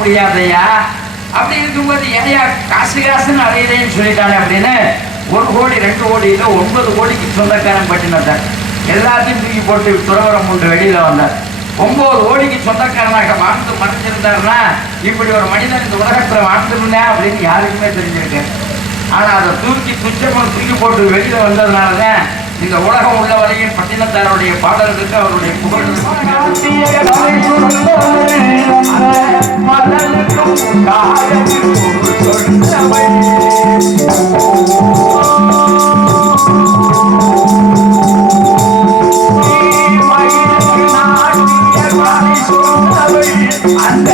முடியாதையா அப்படி இருக்கும்போது ஏனையா காசு காசுன்னு அலையிறேன்னு சொல்லிட்டானே அப்படின்னு 1 கோடி 2 கோடி இல்லை 9 கோடிக்கு சொந்தக்காரன் பட்டினத்தார் எல்லாத்தையும் தூக்கி போட்டு துறவரம் கொண்டு வெளியில வந்தார். 9 கோடிக்கு சொந்தக்காரனாக வாழ்ந்து மறைஞ்சிருந்தாருன்னா இப்படி ஒரு மனிதன் இந்த உலகத்துல வாழ்ந்துருந்தேன் அப்படின்னு யாருக்குமே தெரிஞ்சிருக்கேன். ஆனா அதை தூக்கி போட்டு வெளியில வந்ததுனாலதான் இந்த உலகம் உள்ள வரையும் பட்டினத்தாருடைய பாடல்களுக்கு அவருடைய புகழ் அந்த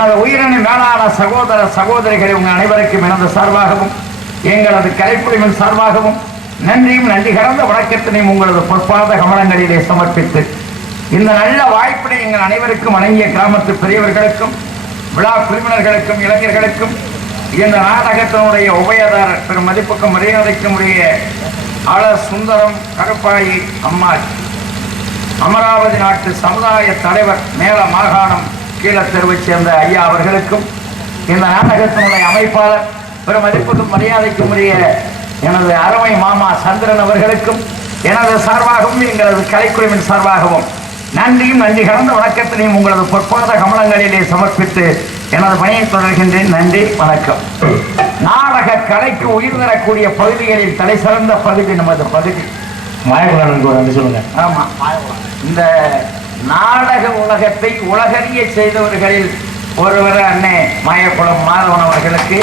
எனது உயிரின மேலான சகோதர சகோதரிகளை உங்கள் அனைவருக்கும் எனது சார்பாகவும் எங்களது கலைக்குழுவின் சார்பாகவும் நன்றியும் நன்றி கலந்த வணக்கத்தினையும் உங்களது பொற்பாத கமலங்களிலே சமர்ப்பித்து இந்த நல்ல வாய்ப்பினை எங்கள் அனைவருக்கும் வழங்கிய கிராமத்து பெரியவர்களுக்கும் விழா குழுவினர்களுக்கும் இளைஞர்களுக்கும் இந்த நாடகத்தினுடைய உபயதாரர் பெரும் மதிப்புக்கும் மரியாதைக்கும் உரிய ஆளர் சுந்தரம் கருப்பாயி அம்மாள் அமராவதி நாட்டு சமுதாய தலைவர் மேல மாகாணம் கீழத்தெருவைச் சேர்ந்த ஐயா அவர்களுக்கும் இந்த நாடகத்தினுடைய அமைப்பாளர் பெரும் மதிப்புக்கும் மரியாதைக்கும் உரிய எனது அருமை மாமா சந்திரன் அவர்களுக்கும் எனது சார்பாகவும் எங்களது கலைக்குழுவின் சார்பாகவும் நன்றியும் நன்றி கலந்த வணக்கத்தினையும் உங்களது பொற்பாத கமலங்களிலே சமர்ப்பித்து எனது பணியை தொடர்கின்றேன். நன்றி, வணக்கம். நாடக கலைக்கு உயிர் தரக்கூடிய பகுதிகளில் தலை சிறந்த பகுதி நமது பகுதி மாயகுலம் சொல்லுங்க. ஆமா, இந்த நாடக உலகத்தை உலகறிய செய்தவர்களில் ஒருவர் அண்ணே மாயக்குளம் மாதவன் அவர்களுக்கு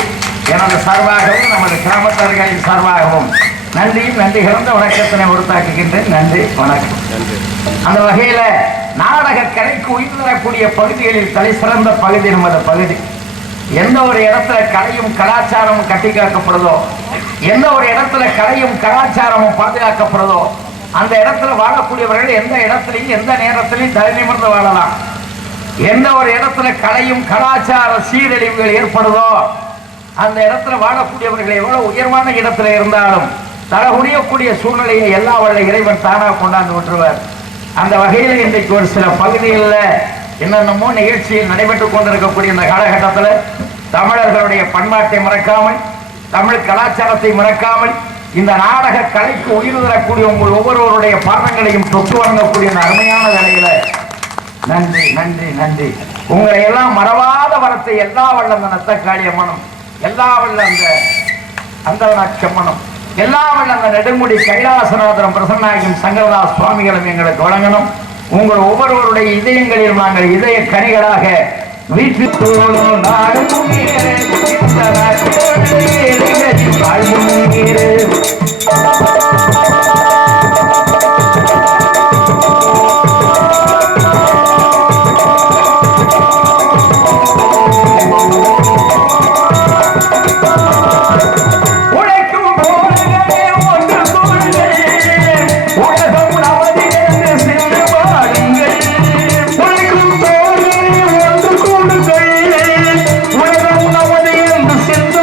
எனது சார்பாகவும் நமது கிராமத்தார்களின் சார்பாகவும் நன்றியும் நன்றி கலந்த வணக்கத்தினை உறுத்தாக்குகின்றேன். நன்றி, வணக்கம். அந்த வகையில நாடக கலைக்கு உயிர் தரக்கூடிய பகுதிகளில் தலை சிறந்த பகுதி நமது பகுதி. எந்த ஒரு இடத்துல கலையும் கலாச்சாரமும் கட்டி காக்கப்படுதோ, எந்த ஒரு இடத்துல கலையும் கலாச்சாரமும் பாதுகாக்கப்படுதோ, அந்த இடத்துல வாழக்கூடியவர்கள் எந்த இடத்துலையும் எந்த நேரத்திலையும் தலை நிமிர்ந்து வாழலாம். எந்த ஒரு இடத்துல கலையும் கலாச்சார சீரழிவுகள் ஏற்படுதோ, அந்த இடத்துல வாழக்கூடியவர்கள் எவ்வளவு உயர்வான இடத்துல இருந்தாலும் தலகுடியக்கூடிய சூழ்நிலையை எல்லா வல்ல இறைவன் தானாக கொண்டாந்து விட்டுருவார். அந்த வகையில் இன்றைக்கு ஒரு சில பகுதிகளில் என்னென்னமோ நிகழ்ச்சியில் நடைபெற்றுக் கொண்டிருக்கக்கூடிய இந்த காலகட்டத்தில் தமிழர்களுடைய பண்பாட்டை மறக்காமல், தமிழ் கலாச்சாரத்தை மறக்காமல், இந்த நாடக கலைக்கு உயிர் தரக்கூடிய உங்கள் ஒவ்வொருவருடைய பாதங்களையும் தொட்டு வழங்கக்கூடிய இந்த அருமையான வேலையில நன்றி நன்றி நன்றி. உங்களை எல்லாம் மறவாத வரத்தை எல்லா வல்ல அந்த நத்தக்காளி அம்மனும், எல்லா வல்ல அந்த செம்மனும், எல்லா வல்ல அந்த நெடுங்குடி கைலாசநாதரம் பிரசன்னாயும் சங்கரதாஸ் சுவாமிகளும் எங்களுக்கு வழங்கணும். உங்கள் ஒவ்வொருவருடைய இதயங்களில் நாங்கள் இதய கனிகளாக வீட்டு உலகம் நமது என்று சென்று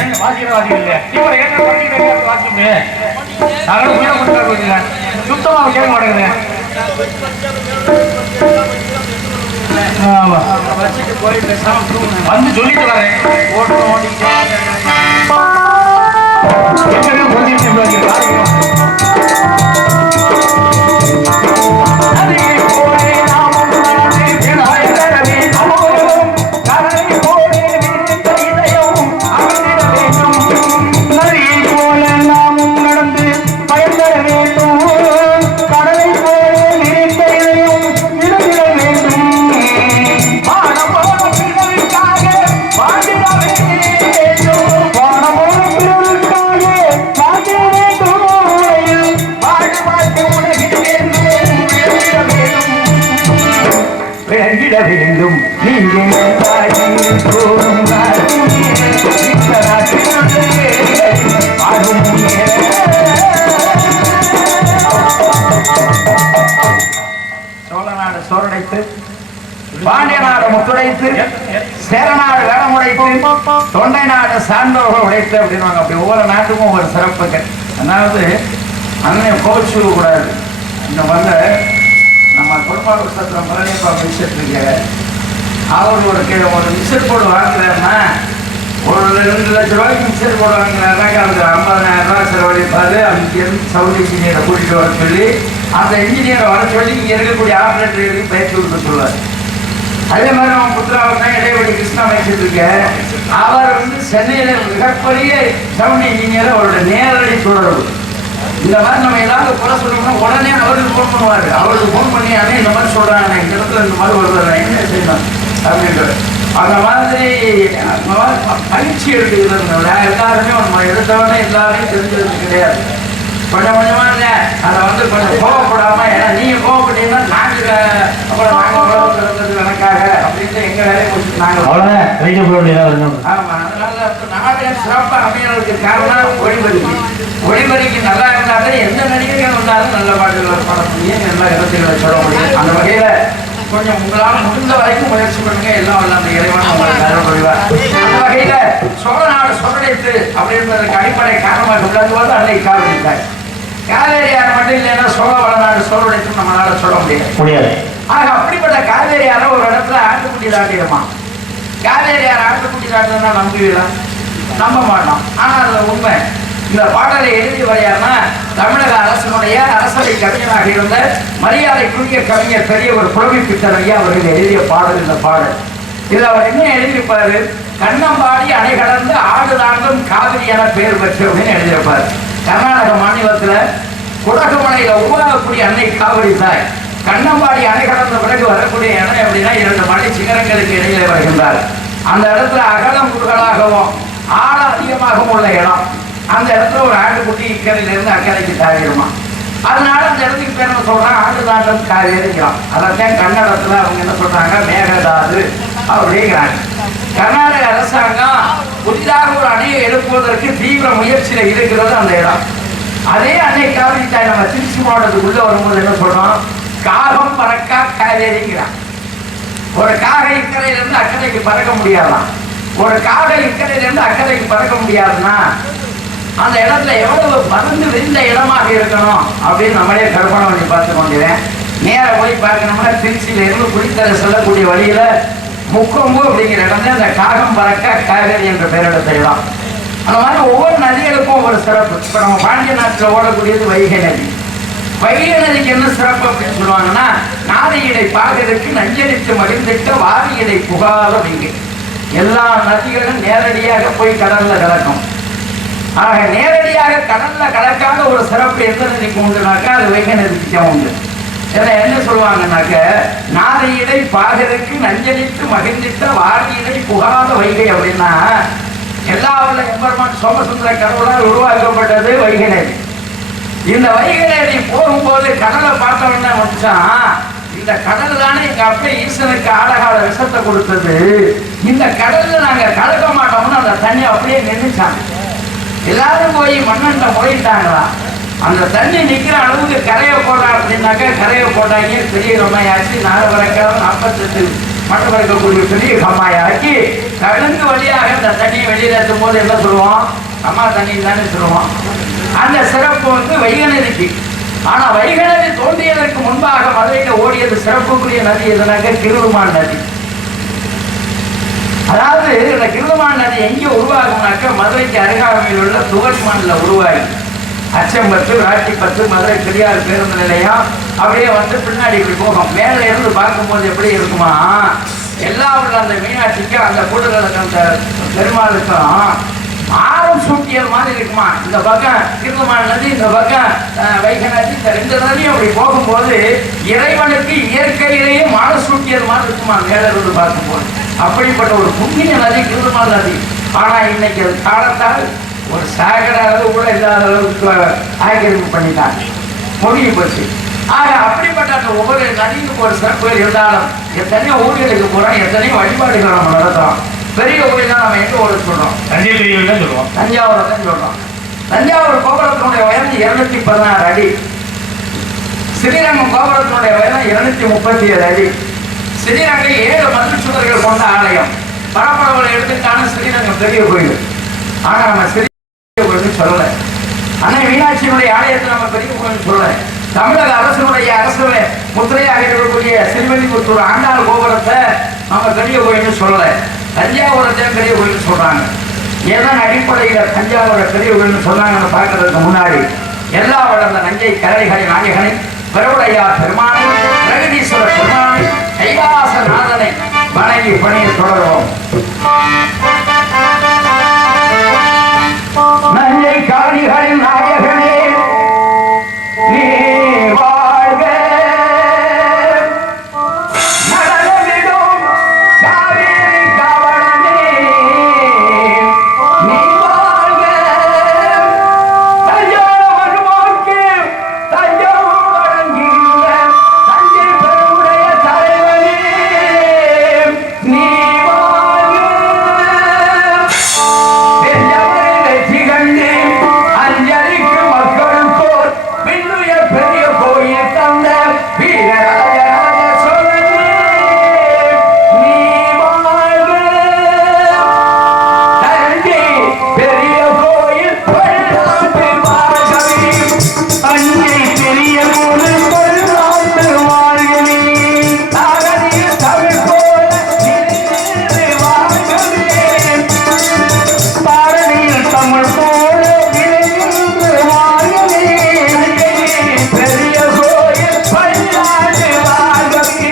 ஏன் வாசிக்கிறவாதி இல்லை இவரை ஏற்ற வாசிக்கு நாங்களும் உள்ள கொடுத்தாங்க சுத்தமாக கேட்க மாட்டேங்குது. ஆமா வச்சுட்டு போய் பேசாம தூங்க வந்து சொல்லிட்டு வரேன். ஓட்டு ஓடிக்கிட்டே ஏற்கனவே வேண்டும் நீங்கள் சோழநாடு சோரடைத்து பாண்டிய நாடு முத்துடைத்து சேரநாடு வேளமுடைத்து தொண்டை நாடு சார்ந்தவர்கள் உடைத்து அப்படின்வாங்க. அப்படி ஒவ்வொரு நாட்டுக்கும் ஒவ்வொரு சிறப்புகள். அதாவது அண்ணன் கோவிச்சுக்க கூடாது. இந்த வந்து நம்ம குடும்ப சத்திரம் பழனிப்பா விஷயத்துக்கு அவர் ஒரு மிக்சர் போர்டு வாங்குறாருன்னா ஒரு 2 லட்ச ரூபாய்க்கு மிக்சர் போர்டு வாங்குறாருனாக்கா அதுக்கு 50,000 ரூபாய் செலவழிப்பாரு. அங்கிருந்து சவுண்ட் இன்ஜினியரை கூட்டிகிட்டு வர சொல்லி அந்த இன்ஜினியரை வர சொல்லி இங்கே இருக்கக்கூடிய ஆப்ரேட்டர்களுக்கு பயிற்சி கொடுக்க சொல்லுவார். அதே மாதிரி நம்ம புத்திராவுக்கு தான் இடைவெளி கிருஷ்ணா வச்சுட்டு இருக்கேன். அவர் வந்து சென்னையில் மிகப்பெரிய சவுண்ட் இன்ஜினியர் அவருடைய நேரடி தொடர்பு. இந்த மாதிரி நம்ம ஏதாவது குறை சொல்லணும்னா உடனே அவருக்கு ஃபோன் பண்ணுவார். அவருக்கு ஃபோன் பண்ணி அண்ணே இந்த மாதிரி சொல்கிறாங்க, இந்த இடத்துல இந்த மாதிரி வருவாங்க, என்ன செய்யணும் அப்படின்ட்டு அந்த மாதிரி பயிற்சி எடுத்துக்கிறது எல்லாருமே நம்ம எடுத்தவொடனே எல்லாரையும் தெரிஞ்சது கிடையாது. கொஞ்சம் கொஞ்சமாக இல்லை அதை வந்து கொஞ்சம் கோவப்படாமல், ஏன்னா நீங்கள் கோவப்பட்டீங்கன்னா நாங்கள் அப்புறம் நாங்கள் கோவப்படுறது எனக்காக அப்படின்ட்டு எங்கள் வேலையை முடிச்சுட்டு நாங்கள் ஆமாம். அதனால நாடகம் சிறப்பாக அமையறதுக்கு காரணம் ஒளிபரிக்கு நல்லா இருந்தாலும் எந்த நடிகர்கள் வந்தாலும் நல்ல பாட்டுகளை பாட முடியும், நல்ல இடத்துல சொல்ல முடியும். அந்த வகையில் கொஞ்சம் உங்களால் முடிந்த வரைக்கும் முயற்சி பண்ணுங்க. எல்லாம் வல்ல அந்த இறைவன் உங்களை தரப்படுவார். அந்த வகையில் சோழநாடு சோழடைத்து அப்படின்றதுக்கு அடிப்படை காரணமாக உள்ளது அன்னை காவிரி. காவேரியார் மட்டும் இல்லைன்னா சோழ வளநாடு சோழடைத்து நம்மளால சொல்ல முடியாது. ஆக அப்படிப்பட்ட காவேரியார ஒரு இடத்துல ஆட்டுக்குட்டி தாட்டிடுமா. காவேரியார் ஆட்டுக்குட்டி தாட்டுறதுனா நம்புவீங்களா? நம்ப மாட்டோம். ஆனால் அது உண்மை. இந்த பாடலை எழுதியவர் யாருன்னா தமிழக அரசனுடைய அரசவை கவிஞனாக இருந்த மரியாதைக்குரிய கவிஞர் பெரியவர் புலவி பித்தர் ஐயா அவர்கள் எழுதிய பாடல் இந்த பாடல். இதில் அவர் என்ன எழுதியிருப்பாரு? கண்ணம்பாடி அணை கடந்து ஆடு தாண்டும் காவிரி என பெயர் பெற்று அப்படின்னு எழுதியிருப்பார். கர்நாடக மாநிலத்தில் குடகுமலையில் உருவாகக்கூடிய அன்னை காவிரி தாய் கண்ணம்பாடி அணை கடந்த பிறகு வரக்கூடிய இணை அப்படின்னா 2 மலை சிகரங்களுக்கு இடையிலே வருகின்றார். அந்த இடத்துல அகலம் குறுகலாகவும் ஆழம் அதிகமாகவும் உள்ள இடம். அந்த இடத்துல ஒரு ஆட்டுக்குட்டி இக்கரையிலிருந்து அக்கறைக்கு தாவிடுமா. அதனால அந்த இடத்துக்கு பேர் என்ன சொல்றாங்க? ஆடு தாண்டம் காவேரிக்கலாம். அதான் கன்னடத்துல அவங்க என்ன சொல்றாங்க? மேகதாது அப்படிங்கிறாங்க. கர்நாடக அரசாங்கம் புதிதாக ஒரு அணையை எழுப்புவதற்கு தீவிர முயற்சியில இருக்கிறது அந்த இடம். அதே அன்னை காவிரி தாய் நம்ம திருச்சி மாவட்டத்துக்குள்ள வரும்போது என்ன சொல்றோம்? காகம் பறக்கா காவேரிங்கிறான். ஒரு காகை இக்கரையிலிருந்து அக்கறைக்கு பறக்க முடியாதான். ஒரு காகை இக்கரையிலிருந்து அக்கறைக்கு பறக்க முடியாதுன்னா அந்த இடத்துல எவ்வளவு பறந்து விரிந்த இடமாக இருக்கணும் அப்படின்னு நம்மளே கற்பனை பண்ணி பார்த்து கொண்டிருக்கேன். நேராக போய் பார்க்கணும்னா திருச்சியில இருந்து குளித்தலை செல்லக்கூடிய வழியில முக்கொம்பு அப்படிங்கிற இடம் தான் அந்த காகம் பறக்க காவேரி என்ற பெயரிடத்த இடம். அந்த மாதிரி ஒவ்வொரு நதிகளுக்கும் ஒரு சிறப்பு. இப்போ நம்ம பாண்டிய நாட்டில் ஓடக்கூடியது வைகை நதி. வைகை நதிக்கு என்ன சிறப்பு அப்படின்னு சொல்லுவாங்கன்னா, நாதியிடை பாகதற்கு நஞ்சரித்து மகிழ்ந்திட்ட வாரியிடை புகாத வைகை. எல்லா நதிகளும் நேரடியாக போய் கடல்ல கலக்கும். ஆக நேரடியாக கடல்ல கலக்காத ஒரு சிறப்பு எந்த நதிக்கு உண்டுனாக்கா அது வைகை நதிக்கு தான் உண்டு. இதை என்ன சொல்லுவாங்கன்னாக்க, நாதியிடை பாகதற்கு நஞ்சரித்து மகிழ்ந்திட்ட வாரியிடை புகாத வைகை அப்படின்னா எல்லா எம்பெருமான் சோமசுந்தர கடவுளால் உருவாக்கப்பட்டது வைகை நதி. இந்த வைகை நதி போகும்போது கடலை பார்த்தவொன்னா முடிச்சான், இந்த கடல் தானே எங்க அப்பா ஈசனுக்கு ஆழகால விஷத்தை கொடுத்தது, இந்த கடல்ல நாங்க கலக்க மாட்டோம்னு அந்த தண்ணி அப்படியே நின்றுச்சாங்க. எல்லாரும் போய் மண்ணண்ட போயிட்டாங்களா. அந்த தண்ணி நிற்கிற அளவுக்கு கரையை போடுறா அப்படின்னாக்கா கரையை போட்டாங்க. பெரிய ரம்மையாச்சு 4 வரக்காலம் 48 மண்டபம் இருக்கக்கூடிய பெரிய கம்மாயாக்கி கழுங்கு வழியாக இந்த தண்ணியை வெளியில் ஏற்றும் போது என்ன சொல்லுவோம்? அம்மா தண்ணி தானே சொல்லுவோம். அந்த சிறப்பு வந்து வைகை நதிக்கு. ஆனா வைகை நதி தோன்றியதற்கு முன்பாக மதுரையில் ஓடியது சிறப்புக்குரிய நதி எதுனாக்க கிருதுமான் நதி. அதாவது இந்த கிருதுமான் நதி எங்கே உருவாகும்னாக்க மதுரைக்கு அருகாமையில் உள்ள துவர்மான்ல உருவாகி அச்சம்பத்து ராட்டிப்பத்து மதுரை பெரியார் பேருந்து நிலையம் அப்படியே வந்து பின்னாடி இப்படி போகும். மேலே இருந்து பார்க்கும்போது எப்படி இருக்குமா, எல்லா உள்ள அந்த மீனாட்சிக்கு அந்த கூடுதலுக்கு அந்த பெருமாளுக்கும் ஆரம் சூட்டியல் மாதிரி இருக்குமா. இந்த பக்கம் கிருதுமான் நதி, இந்த பக்கம் வைகை நதி, இந்த ரெண்டு நதியும் அப்படி போகும்போது இறைவனுக்கு இயற்கையிலேயே மாலை சூட்டியல் மாதிரி இருக்குமா மேலே இருந்து பார்க்கும்போது. அப்படிப்பட்ட ஒரு புண்ணிய நதி கிருதுமான் நதி. ஆனா இன்னைக்கு அது காலத்தால் ஒரு சாகர அளவு கூட இல்லாத அளவுக்கு ஆக்கிரமிப்பு பண்ணிட்டாங்க, முடிவு போச்சு. ஆக அப்படிப்பட்ட அந்த ஒவ்வொரு நதிக்கும் ஒரு சிறப்புகள் இருந்தாலும் எத்தனையோ ஊர்களுக்கு போறோம், எத்தனையோ வழிபாடுகள் நம்ம நடத்துறோம். பெரிய கோயில் தான் நம்ம எங்க ஓட சொல்றோம்? தஞ்சை பெரிய கோயில் தான் சொல்லுவோம், தஞ்சாவூர் தான் சொல்றோம். தஞ்சாவூர் கோபுரத்தினுடைய உயரம் 216 அடி. ஸ்ரீரங்கம் கோபுரத்தினுடைய உயரம் 237 அடி. ஸ்ரீரங்கம் 7 மதில் சுவர்கள் கொண்ட ஆலயம். பரப்பளவுகளை எடுத்துட்டான ஸ்ரீரங்கம் பெரிய கோயில். ஆனா நம்ம பெரிய கோயில் சொல்லல. அன்னை மீனாட்சியினுடைய ஆலயத்தை நம்ம பெரிய கோயில் சொல்லல. தமிழக அரசுடைய அரசு முத்திரையாக இருக்கக்கூடிய சிறுவெளிபுத்தூர் ஆண்டாள் கோபுரத்தை நம்ம பெரிய கோயில்னு சொல்லல. தஞ்சாவூரத்தை பெரிய கோயில் சொல்றாங்க. எதன் அடிப்படையில் தஞ்சாவூரை பெரிய கோயில்னு சொன்னாங்கன்னு பார்க்கறதுக்கு முன்னாடி எல்லா வளர்ந்த நஞ்சை கரைகளை நாயகனை பெருவுடையார் பெருமானை பிரகதீஸ்வர பெருமானை கைலாசநாதனை வணங்கி பணியை தொடர்வோம். நஞ்சை காணிகளின் நாயகனே நீ வாழ்க, நடனமிடும் காவேரி காவலனே நீ வாழ்க, தஞ்சாவூர் வருவோர்க்கு தஞ்சாவூர் வழங்குகின்ற தஞ்சை பெருவுடைய தலைவனே நீ வாழ்க. பெரியவரை வெற்றி கண்டு அஞ்சலிக்கு மக்களுக்கோர் பின்னுய பெரிய கோயில் தந்த வீரராஜராஜ சோழனே நீ வாழ்க. தஞ்சை பெரிய கோயில் பல்லாண்டு வாழ்கவே, தஞ்சை பெரிய கோயில் பல்லாண்டு வாழ்கவே, தாரணியில் தமிழ் போல நிலைத்து வாழ்கவே, தாரணியில் தமிழ் போல நிலைத்து வாழ்கவே, பெரிய கோயில் பல்லாண்டு வாழ்கவே.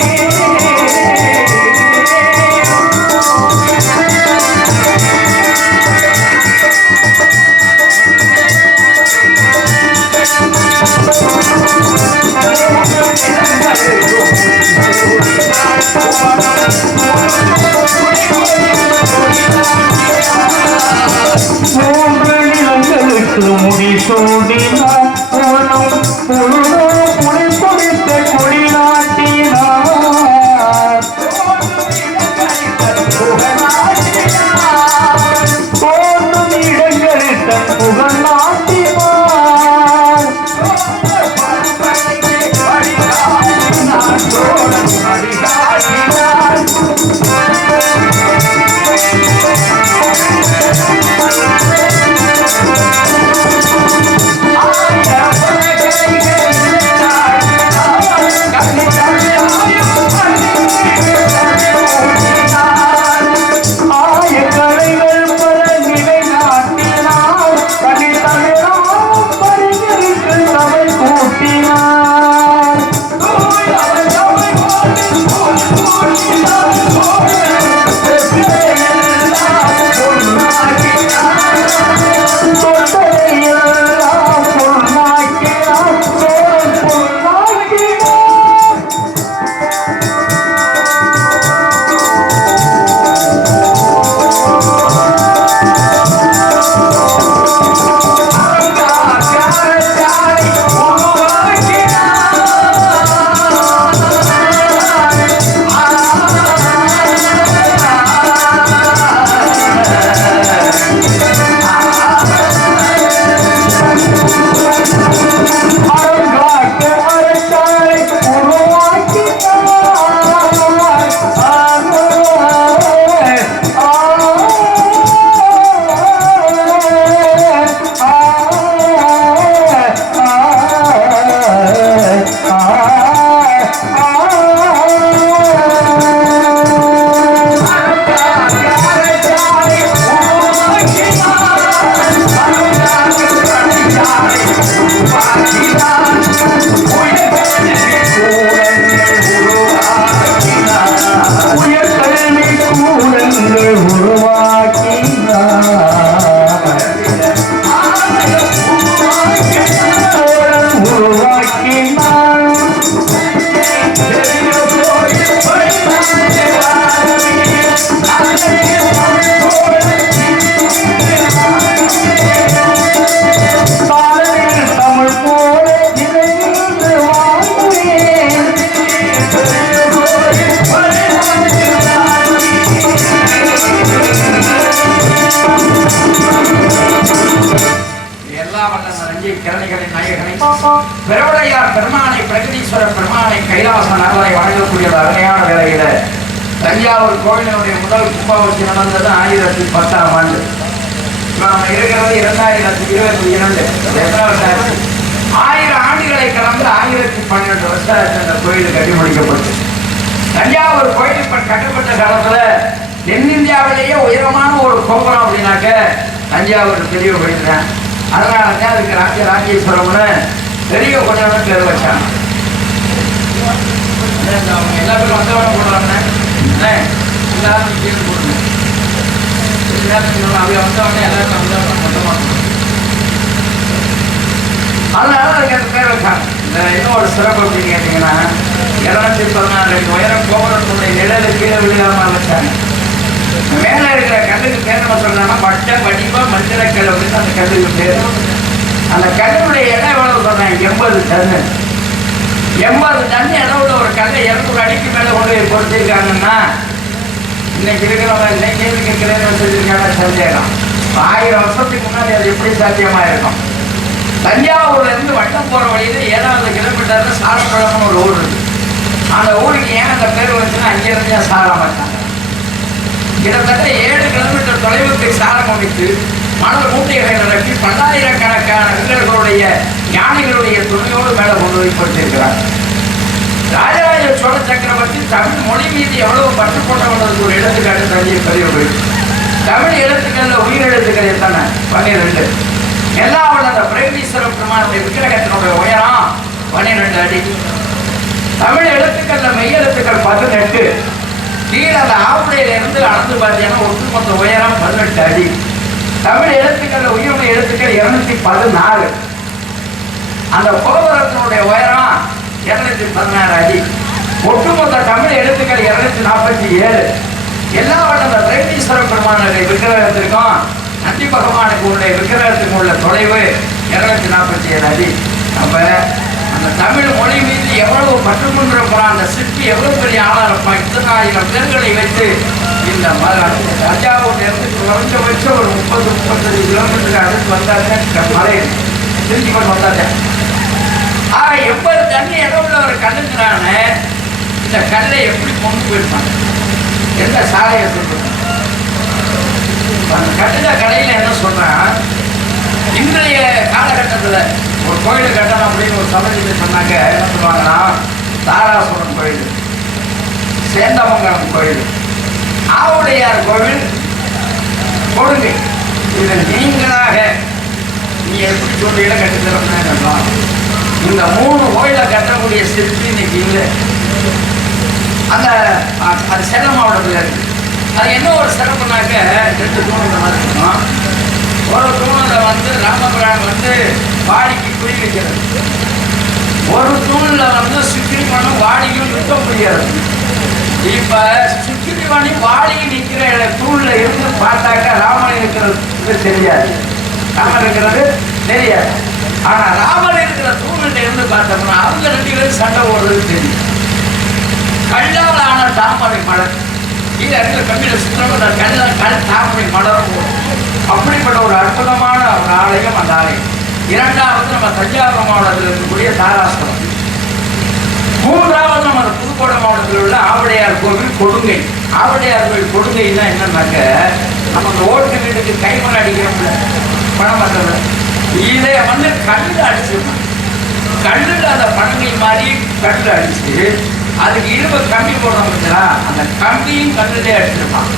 மூன்று நிலங்களுக்கு முடி சூடினார், உணம் புழுவோம் புலி பொறித்த கொடி நாட்டினார். தோன்றும் இடங்களில் தன் புகழ் நாட்டினார். ஆ திறனைகளின் நாயகனை பெருவுடையார் பெருமானை பிரகதீஸ்வர பெருமானை கைலாச நகரை வழங்கக்கூடிய அருமையான வேலையில தஞ்சாவூர் கோவிலினுடைய முதல் கும்பாபிஷேகம் நடந்தது 1010ஆம் ஆண்டு. நாம் இருக்கிறது 2022. 1000 ஆண்டுகளை கடந்து 1012 வருஷம் அந்த கோயில் கட்டி முடிக்கப்பட்டு தஞ்சாவூர் கோயில் இப்ப கட்டப்பட்ட காலத்துல தென்னிந்தியாவிலேயே உயரமான ஒரு கோபுரம் அப்படின்னாக்க தஞ்சாவூர் பெரிய கோயில் தான். அதனாலதான் அதுக்கு ராஜேஸ்வரம்னு பெரிய கொஞ்சம் பேர் வச்சாங்க. எல்லா பேரும் வந்தவன போடுறாங்க, எல்லாரும் கீழே போடுங்க. வந்தவனே எல்லாரும் மொத்தமாக அதனால அதுக்கு அந்த பேர் வச்சாங்க. இந்த இன்னொரு சிறப்பு அப்படின்னு கேட்டீங்கன்னா 216 அடி உயரம் கோபுரத்துடைய நிழலு கீழே விழுகாம வச்சாங்க. மேல இருக்கிற கல்லுக்கு பேர் என்ன சொல்றாங்கன்னா பட்ட வடிவ மஞ்சள கல் அப்படின்னு அந்த கல்லுக்கு பேர். அந்த கல்லுடைய இடம் எவ்வளவு சொல்றாங்க? 80 டன். 80 டன் இடவுல ஒரு கல்லை 200 அடிக்கு மேல கொண்டு போய் பொறுத்திருக்காங்கன்னா இன்னைக்கு இருக்கிறவங்க இன்னைக்கு இருக்கிறேன்னு வச்சிருக்காங்க சந்தேகம். 1000 வருஷத்துக்கு முன்னாடி அது எப்படி சாத்தியமா இருக்கும்? தஞ்சாவூர்ல இருந்து வட்டம் போற வழியில 7வது கிலோமீட்டர்ல சாரப்பழம்னு ஒரு ஊர் இருக்கு. அந்த ஊருக்கு ஏன் அந்த பேர் வந்துச்சுன்னா அங்கிருந்து சாரம் வச்சாங்க. கிட்டத்தட்ட 7 கிலோமீட்டர் தொலைவுக்கு சாரம் அமைத்து மணல் மூட்டைகளை நிரப்பி 10,000கணக்கான வீரர்களுடைய யானைகளுடைய துணையோடு மேல கொண்டு போய் கொடுத்திருக்கிறார். ராஜராஜ சோழ சக்கரவர்த்தி தமிழ் மொழி மீது எவ்வளவு பற்று கொண்டவர்களுக்கு ஒரு எழுத்துக்காட்டு தஞ்சை பதிவு. தமிழ் எழுத்துக்கள்ல உயிர் எழுத்துக்கள் எத்தனை? 12. எல்லாவோட அந்த பிரகதீஸ்வர பெருமானுடைய விக்கிரகத்தினுடைய உயரம் 12 அடி. தமிழ் எழுத்துக்கள்ல மெய் எழுத்துக்கள் 18. கீழே அந்த ஆவுடையில இருந்து அளந்து பார்த்தீங்கன்னா ஒட்டுமொத்த உயரம் 18 அடி. தமிழ் எழுத்துக்கள் உயிரின எழுத்துக்கள் 214. அந்த கோபுரத்தினுடைய உயரம் 216 அடி. ஒட்டுமொத்த தமிழ் எழுத்துக்கள் 247. எல்லா அந்த பிரகதீஸ்வர பெருமானுடைய விக்கிரகத்திற்கும் நந்தி பகவானுக்கு உள்ள விக்கிரகத்துக்கு உள்ள தொலைவு 247 அடி. அப்ப அந்த தமிழ் மொழி மீது எவ்வளவு பற்று கொண்டிருக்கிறான் அந்த சிற்பி எவ்வளவு பெரிய ஆளா இருப்பான். 10,000 பேர்களை வைத்து இந்த தஞ்சாவூர்ல இருந்து குறைஞ்சபட்சம் ஒரு 30-35 கிலோமீட்டருக்கு அடுத்து வந்தாங்க மலை திருச்சி கொண்டு வந்தாங்க. 80 தண்ணி இடவுள்ள ஒரு கல்லுங்கிறான இந்த கல்லை எப்படி கொண்டு போயிருப்பாங்க? எந்த சாலையை சொல்றாங்க? அந்த கட்டிட கடையில என்ன சொல்றான், இன்றைய காலகட்டத்தில் ஒரு கோயில் கட்டணும் அப்படின்னு ஒரு சமைச்சு சொன்னாங்க. என்ன சொல்லுவாங்கன்னா தாராசுரம் கோயில், சேந்தமங்கலம் கோயில், ஆவுடையார் கோவில், கொடுங்கை. இதில் நீங்களாக நீ எப்படி சொல்றீங்கள கட்டித்தரம்னா கட்டலாம். இந்த 3 கோயிலை கட்டக்கூடிய சிற்பி இன்னைக்கு இல்லை. அந்த அது சேலம் மாவட்டத்தில் இருக்கு. அது என்ன ஒரு சிறப்புனாக்க 2 தூணுகள் மாதிரி இருக்கணும். ஒரு தூணில் வந்து ராமபிரான் வந்து வாடிக்கு குழி வைக்கிறது, ஒரு தூணில் சுக்கிரிமணி வாடியும் நிற்க முடியாது. இப்ப சுக்கிரிமணி வாடிக்கு நிற்கிற தூண்ல இருந்து பார்த்தாக்க ராமன் இருக்கிறது தெரியாது, ராமன் இருக்கிறது தெரியாது. ஆனா ராமன் இருக்கிற தூணில் இருந்து பார்த்தோம்னா அவங்க 2 பேரும் சண்டை ஓடுறது தெரியும். கல்லால் ஆன தாமரை மலர் இது கம்மியில சுத்தம் கல் தாமரை மலரும் அப்படிப்பட்ட ஒரு அற்புதமான ஒரு ஆலயம் அந்த ஆலயம். 2வது நம்ம தஞ்சாவூர் மாவட்டத்தில் இருக்கக்கூடிய தாராசுரம். 3வது நம்ம புதுக்கோட்டை மாவட்டத்தில் உள்ள ஆவுடையார் கோவில் கொடுங்கை. ஆவுடையார் கோவில் கொடுங்கைன்னா என்னன்னாக்க நம்ம இந்த ஓட்டு வீட்டுக்கு கைமண் அடிக்கிறோம்ல பணம் பண்றது, இதை கல்லில் அடிச்சிருக்கோம். கல்லில் அந்த பணங்கை மாதிரி கல்லில் அடிச்சு அதுக்கு இரும்பு கம்பி போடுறோம்னா அந்த கம்பியும் கல்லிலே அடிச்சிருப்பான்.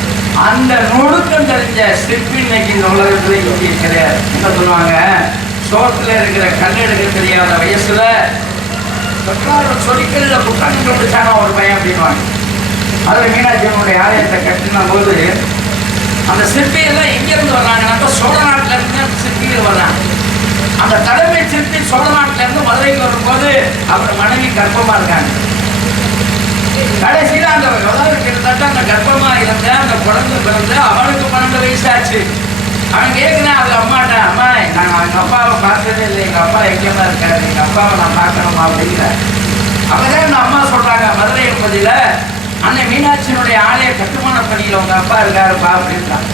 அந்த நுணுக்கம் தெரிஞ்ச சிற்பி இன்னைக்கு இந்த உலகத்துல இங்கே கிடையாது. என்ன சொல்லுவாங்க, சோத்துல இருக்கிற கல் எடுக்க தெரியாத வயசுல சொடிக்கல்ல புத்தகம் கண்டுச்சான ஒரு பையன் அப்படின்வாங்க. அதுல மீனாட்சியனுடைய ஆலயத்தை கட்டின போது அந்த சிற்பியெல்லாம் எங்கிருந்து வர்றாங்கன்னாக்கா சோழ நாட்டுல இருந்து சிற்பிகள் வர்றாங்க. அந்த தலைமை சிற்பி சோழ நாட்டுல இருந்து மதுரைக்கு வரும்போது அவர் மனைவி கர்ப்பமா இருக்காங்க. கடைசியில அந்த கிட்டத்தட்ட அந்த கர்ப்பமா இருந்த அந்த குழந்தை பிறந்து அவனுக்கு 12 வயசு ஆச்சு. அவன் கேட்குறேன் அவங்க அம்மாட்ட, அம்மா நாங்கள் அவங்க அப்பாவை பார்த்ததே இல்லை, எங்கள் அப்பா எங்கேயுமா இருக்காரு, எங்கள் அப்பாவை நான் பார்க்கணுமா அப்படிங்கிற. அவங்கதான் இந்த அம்மா சொல்றாங்க மதுரை என்பதில் அன்னை மீனாட்சியினுடைய ஆலய கட்டுமான பணியில் உங்க அப்பா இருக்காருப்பா அப்படின்றான்.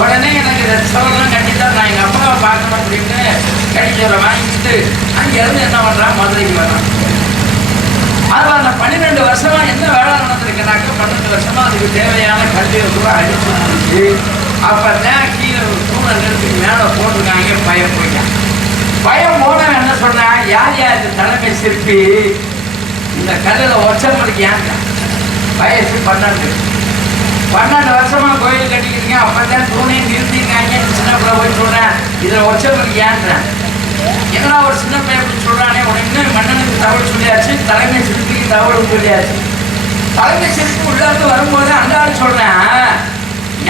உடனே எனக்கு சொல்லலாம் கண்டிப்பா நான் எங்கள் அப்பாவை பார்க்கணும் அப்படின்னு கடிச்சோரை வாங்கிட்டு அங்கேருந்து என்ன பண்ணுறான், மதுரைக்கு வர்றான். அது அந்த 12 வருஷமா என்ன வேலை நடந்திருக்குனாக்க, 12 வருஷமா அதுக்கு தேவையான கல்வியை கூட அடிச்சு முடிச்சு அப்பதான் கீழே ஒரு தூணை நிறுத்தி மேலே போட்டிருக்காங்க. பயம் போய்க்கான். பயம் போனவன் என்ன சொன்னான், யார் யார் இந்த தலைமை சிற்பி இந்த கல்லில் ஒச்சமருக்கு ஏங்க, வயசு 12 வருஷமா கோயில் கட்டிக்கிறீங்க, அப்பதான் தூணையும் நிறுத்திருக்காங்க. சின்ன பிள்ளை போய் சொல்றேன், இதுல ஒச்சமருக்கு ஏன்றேன். ஏன்னா ஒரு சின்ன பையன் அப்படி சொல்றானே, உடனே மன்னனுக்கு தகவல் சொல்லியாச்சு, தலைமை சிற்பிக்கு தகவல் சொல்லியாச்சு. தலைமை சிற்பி உள்ள இருந்து வரும்போது அந்த ஆள் சொல்றேன்,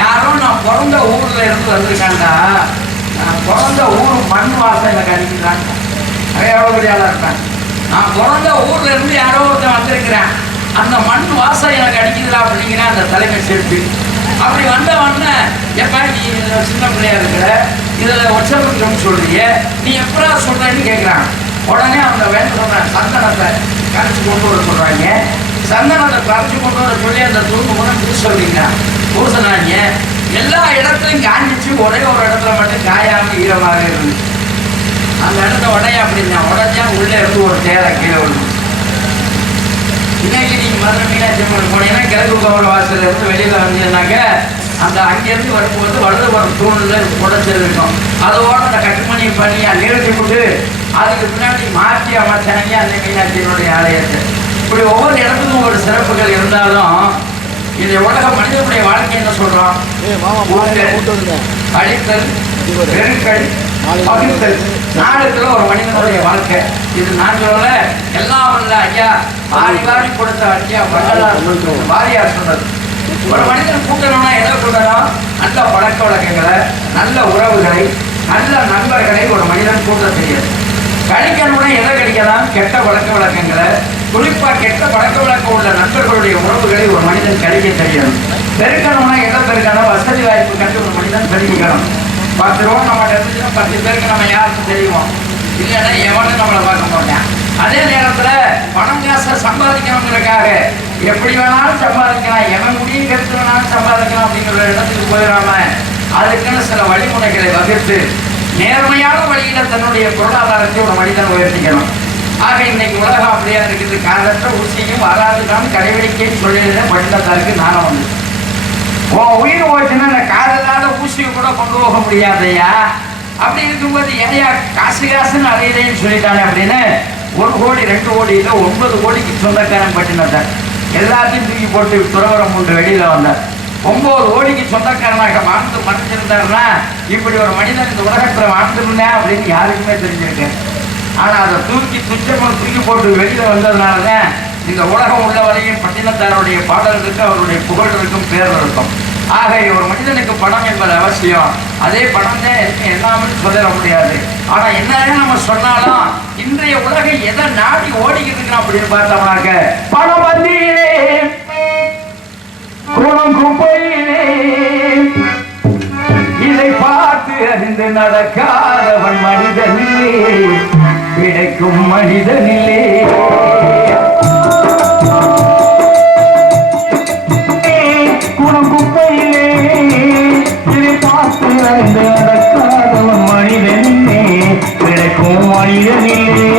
யாரோ நான் பிறந்த ஊர்ல இருந்து வந்திருக்காண்டா, நான் பிறந்த ஊர் மண் வாசம் எனக்கு அடிக்கிறாங்க. எவ்வளவு பெரிய ஆளா இருப்பேன், நான் பிறந்த ஊர்ல இருந்து யாரோ ஒருத்தன் வந்திருக்கிறேன், அந்த மண் வாசம் எனக்கு அடிக்குதுடா அப்படிங்கிற அந்த தலைமை சிற்பி. அப்படி வந்தவன, எப்ப நீ சின்ன பிள்ளையா இருக்கிற, இதுல ஒச்சபுத்தம்னு சொல்றீங்க, நீ எப்படா சொல்றேன்னு கேட்கிறான். உடனே அந்த வேலை சொல்றேன், சந்தனத்தை கரைச்சி கொண்டு வர சொல்றாங்க. சந்தனத்தை கரைச்சி கொண்டு வர சொல்லி அந்த தூண்டு கூட பூசுறீங்க. பூசினாங்க, எல்லா இடத்துலையும் காஞ்சிச்சு, ஒரே ஒரு இடத்துல மட்டும் காயாம ஈரமாக இருந்துச்சு. அந்த இடத்த உடைய அப்படின்னா உடஞ்சா உள்ளே இருந்து ஒரு தேரை கீழே விழுந்து. இன்னைக்கு நீங்க மதுரை மீனாட்சி அம்மன் போனீங்கன்னா கிழக்கு கோவில் வாசல்ல இருந்து வெளியில வந்தீங்கன்னாக்க, அந்த அங்கிருந்து வரும்போது வலதுபுறம் தூண்ல உடைச்சல் இருக்கும். அதோட அந்த கட்டுமணி பண்ணியா நிறுத்தி விட்டு அதுக்கு பின்னாடி மாற்றி அமைச்சாங்க அந்த மீனாட்சியினுடைய ஆலயத்தை. இப்படி ஒவ்வொரு இடத்துக்கும் ஒரு சிறப்புகள் இருந்தாலும், இது உலக மனிதனுடைய வாழ்க்கை என்ன சொல்றோம், அழித்தல், பெருக்கல், பகிர்ந்தல், நாடுக்குள்ள ஒரு மனிதனுடைய வாழ்க்கை. இது நான் சொல்ல, எல்லாம் வல்ல ஐயா வாரி கொடுத்த ஐயா வாரியார் சொன்னது. ஒரு மனிதன் கூட்டணும்னா எதை கூட்டணும், நல்ல பழக்க வழக்கங்களை, நல்ல உறவுகளை, நல்ல நண்பர்களை ஒரு மனிதன் கூட்ட தெரியாது. கழிக்கணும்னா எதை கழிக்கலாம், கெட்ட பழக்க வழக்கங்களை, குறிப்பா கெட்ட பழக்க வழக்கம் உள்ள நண்பர்களுடைய உறவுகளை ஒரு மனிதன் கழிக்க தெரியாது. பெருக்கணும்னா எதை பெருக்கணும், வசதி வாய்ப்பு கண்டு ஒரு மனிதன் பெருக்கிக்கணும். 10 ரூபா நம்மகிட்ட இருந்துச்சுன்னா 10 பேருக்கு நம்ம யாருக்கும் தெரியுவோம், இல்லைன்னா எவனும் நம்மளை பார்க்க மாட்டேன். அதே நேரத்துல பணம் காசை சம்பாதிக்கணுங்கிறதுக்காக எப்படி வேணாலும் சம்பாதிக்கலாம், எவன் முடியும் கருத்து வேணாலும் சம்பாதிக்கலாம் அப்படிங்கிற இடத்துக்கு போயிடாம அதுக்குன்னு சில வழிமுறைகளை வகுத்து நேர்மையான வழியில தன்னுடைய பொருளாதாரத்தை ஒரு மனிதன் உயர்த்திக்கணும். ஆக இன்னைக்கு உலகம் அப்படியா இருக்குது, காலற்ற ஊசியும் வராதுதான் கடைபிடிக்கன்னு சொல்லிடுற பண்டிதத்தாருக்கு நானும் வந்து உன் உயிர் போச்சுன்னா இந்த காதலாத ஊசியை கூட கொண்டு போக முடியாதையா. அப்படி இருக்கும்போது ஏனையா காசுன்னு அலையிலேன்னு சொல்லிட்டானே அப்படின்னு 1 கோடி 2 கோடி இல்லை 9 கோடிக்கு சொந்தக்காரன் பட்டினத்தார். எல்லாத்தையும் தூக்கி போட்டு துறவரம் கொண்டு வெளியில வந்தார். 9 கோடிக்கு சொந்தக்காரனாக வாழ்ந்து மறைஞ்சிருந்தாருன்னா இப்படி ஒரு மனிதன் இந்த உலகத்துல வாழ்ந்துருந்தேன் அப்படின்னு யாருக்குமே தெரிஞ்சிருக்கேன். ஆனா அதை துச்சமாக தூக்கி போட்டு வெளியில வந்ததுனாலதான் இந்த உலகம் உள்ள வரையும் பட்டினத்தாருடைய பாடல்களுக்கு அவருடைய புகழ்களுக்கும் பேர் இருக்கும். ஆக ஒரு மனிதனுக்கு பணம் என்பது அவசியம். அதே பணம் தான் எல்லாமே சொல்லிட முடியாது. ஆனா என்னதான் நம்ம சொன்னாலும் இன்றைய உலகம் எதை நாடி ஓடிக்கிட்டு இருக்கிறோம் அப்படின்னு பார்த்தோம்னாக்க, பணம் வந்தீரே குணம் குப்பையிலே இதை பார்த்து அறிந்து நடக்காதவன் மனிதனிலே, கிடைக்கும் மனிதனிலே. குணம் குப்பையிலே இதை பார்த்து அறிந்து நடக்காதவன் மனிதனிலே, கிடைக்கும் மனிதனிலே.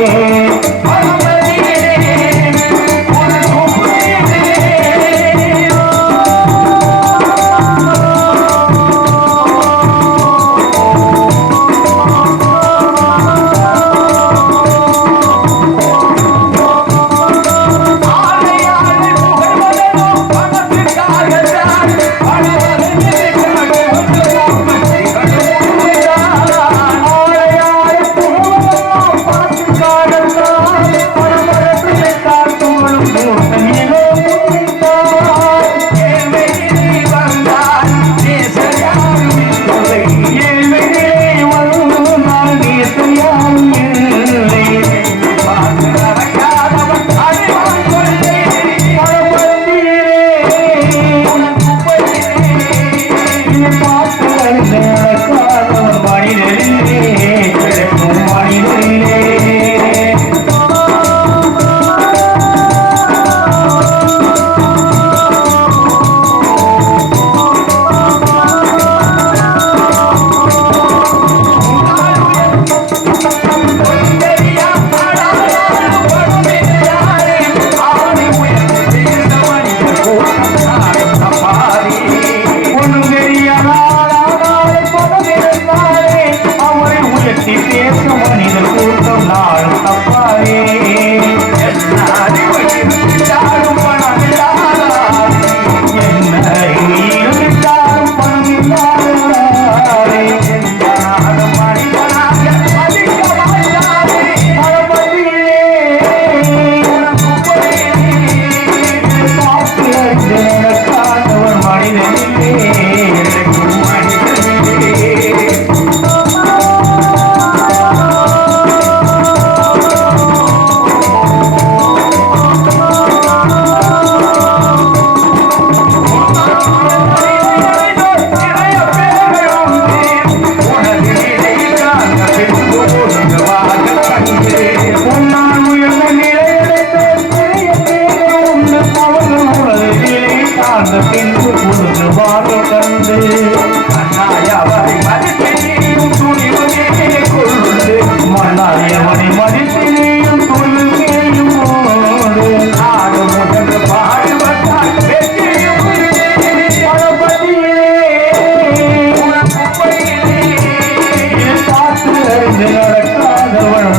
நிமிர்ந்து நடக்காதவன்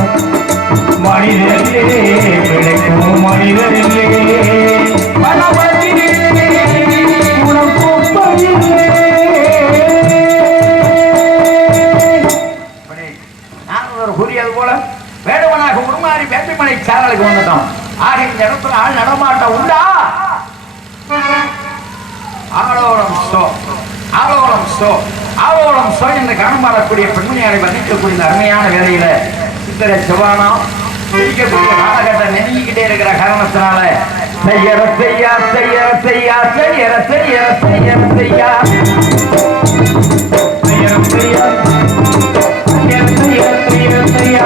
மனிதரிலே பிழைக்கும் மனிதரிலே கூறியது போல வேடுவனாக உருமாறி வேப்பிமலை சாரலுக்கு வந்துட்டோம். ஆக இந்த இடத்துல ஆள் நடமாட்டம் உண்டா? ஆலோலம் சோ ஆலோலம் சோ ஆலோலம் சோ என்று காணப்படக்கூடிய பெண்மணியாரை வர்ணிக்கக்கூடிய அருமையான வேலையில சித்திரை செவ்வானம் சிரிக்கக்கூடிய காலகட்டம் நெருங்கிக்கிட்டே இருக்கிற காரணத்தினால செய்யற செய்யா செய்யற செய்யா செய்யற செய்யற செய்யற செய்யா செய்யற செய்யா ஐயா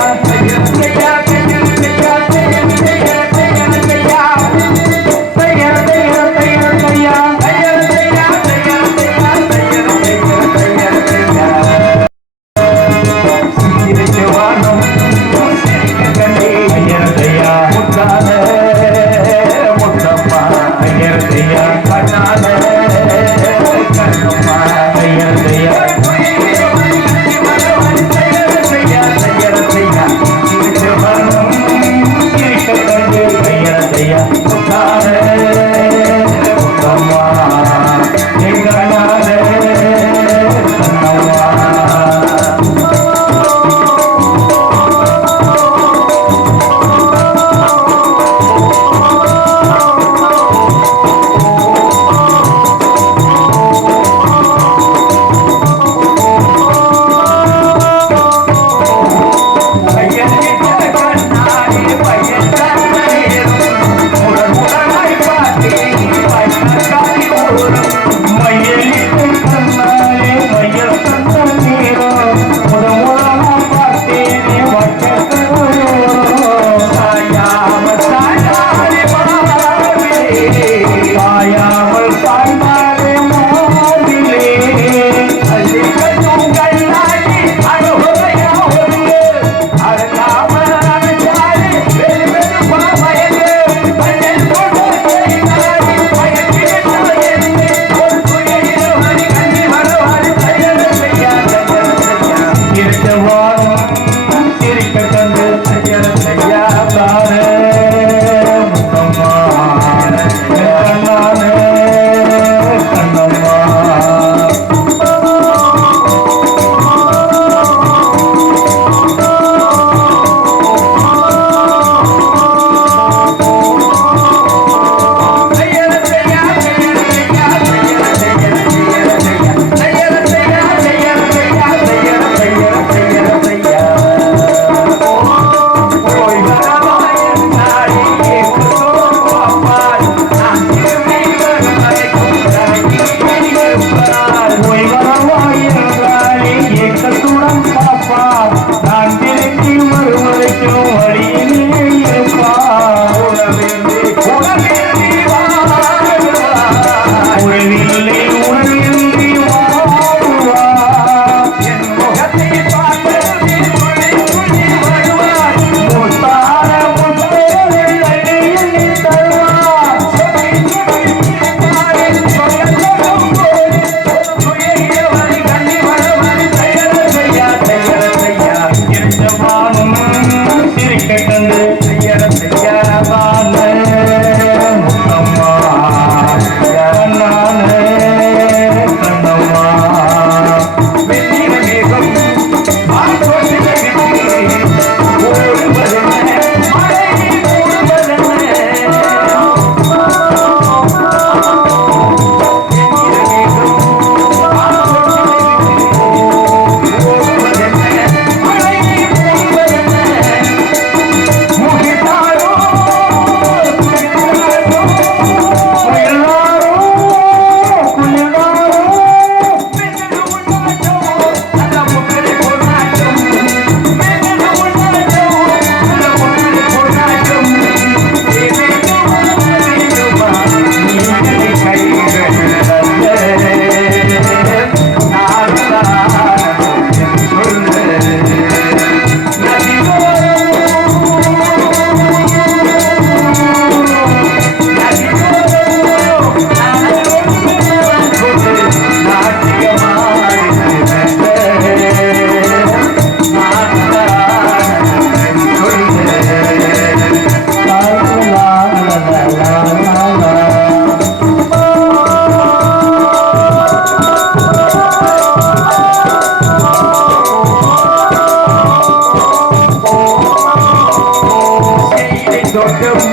தோட்டம்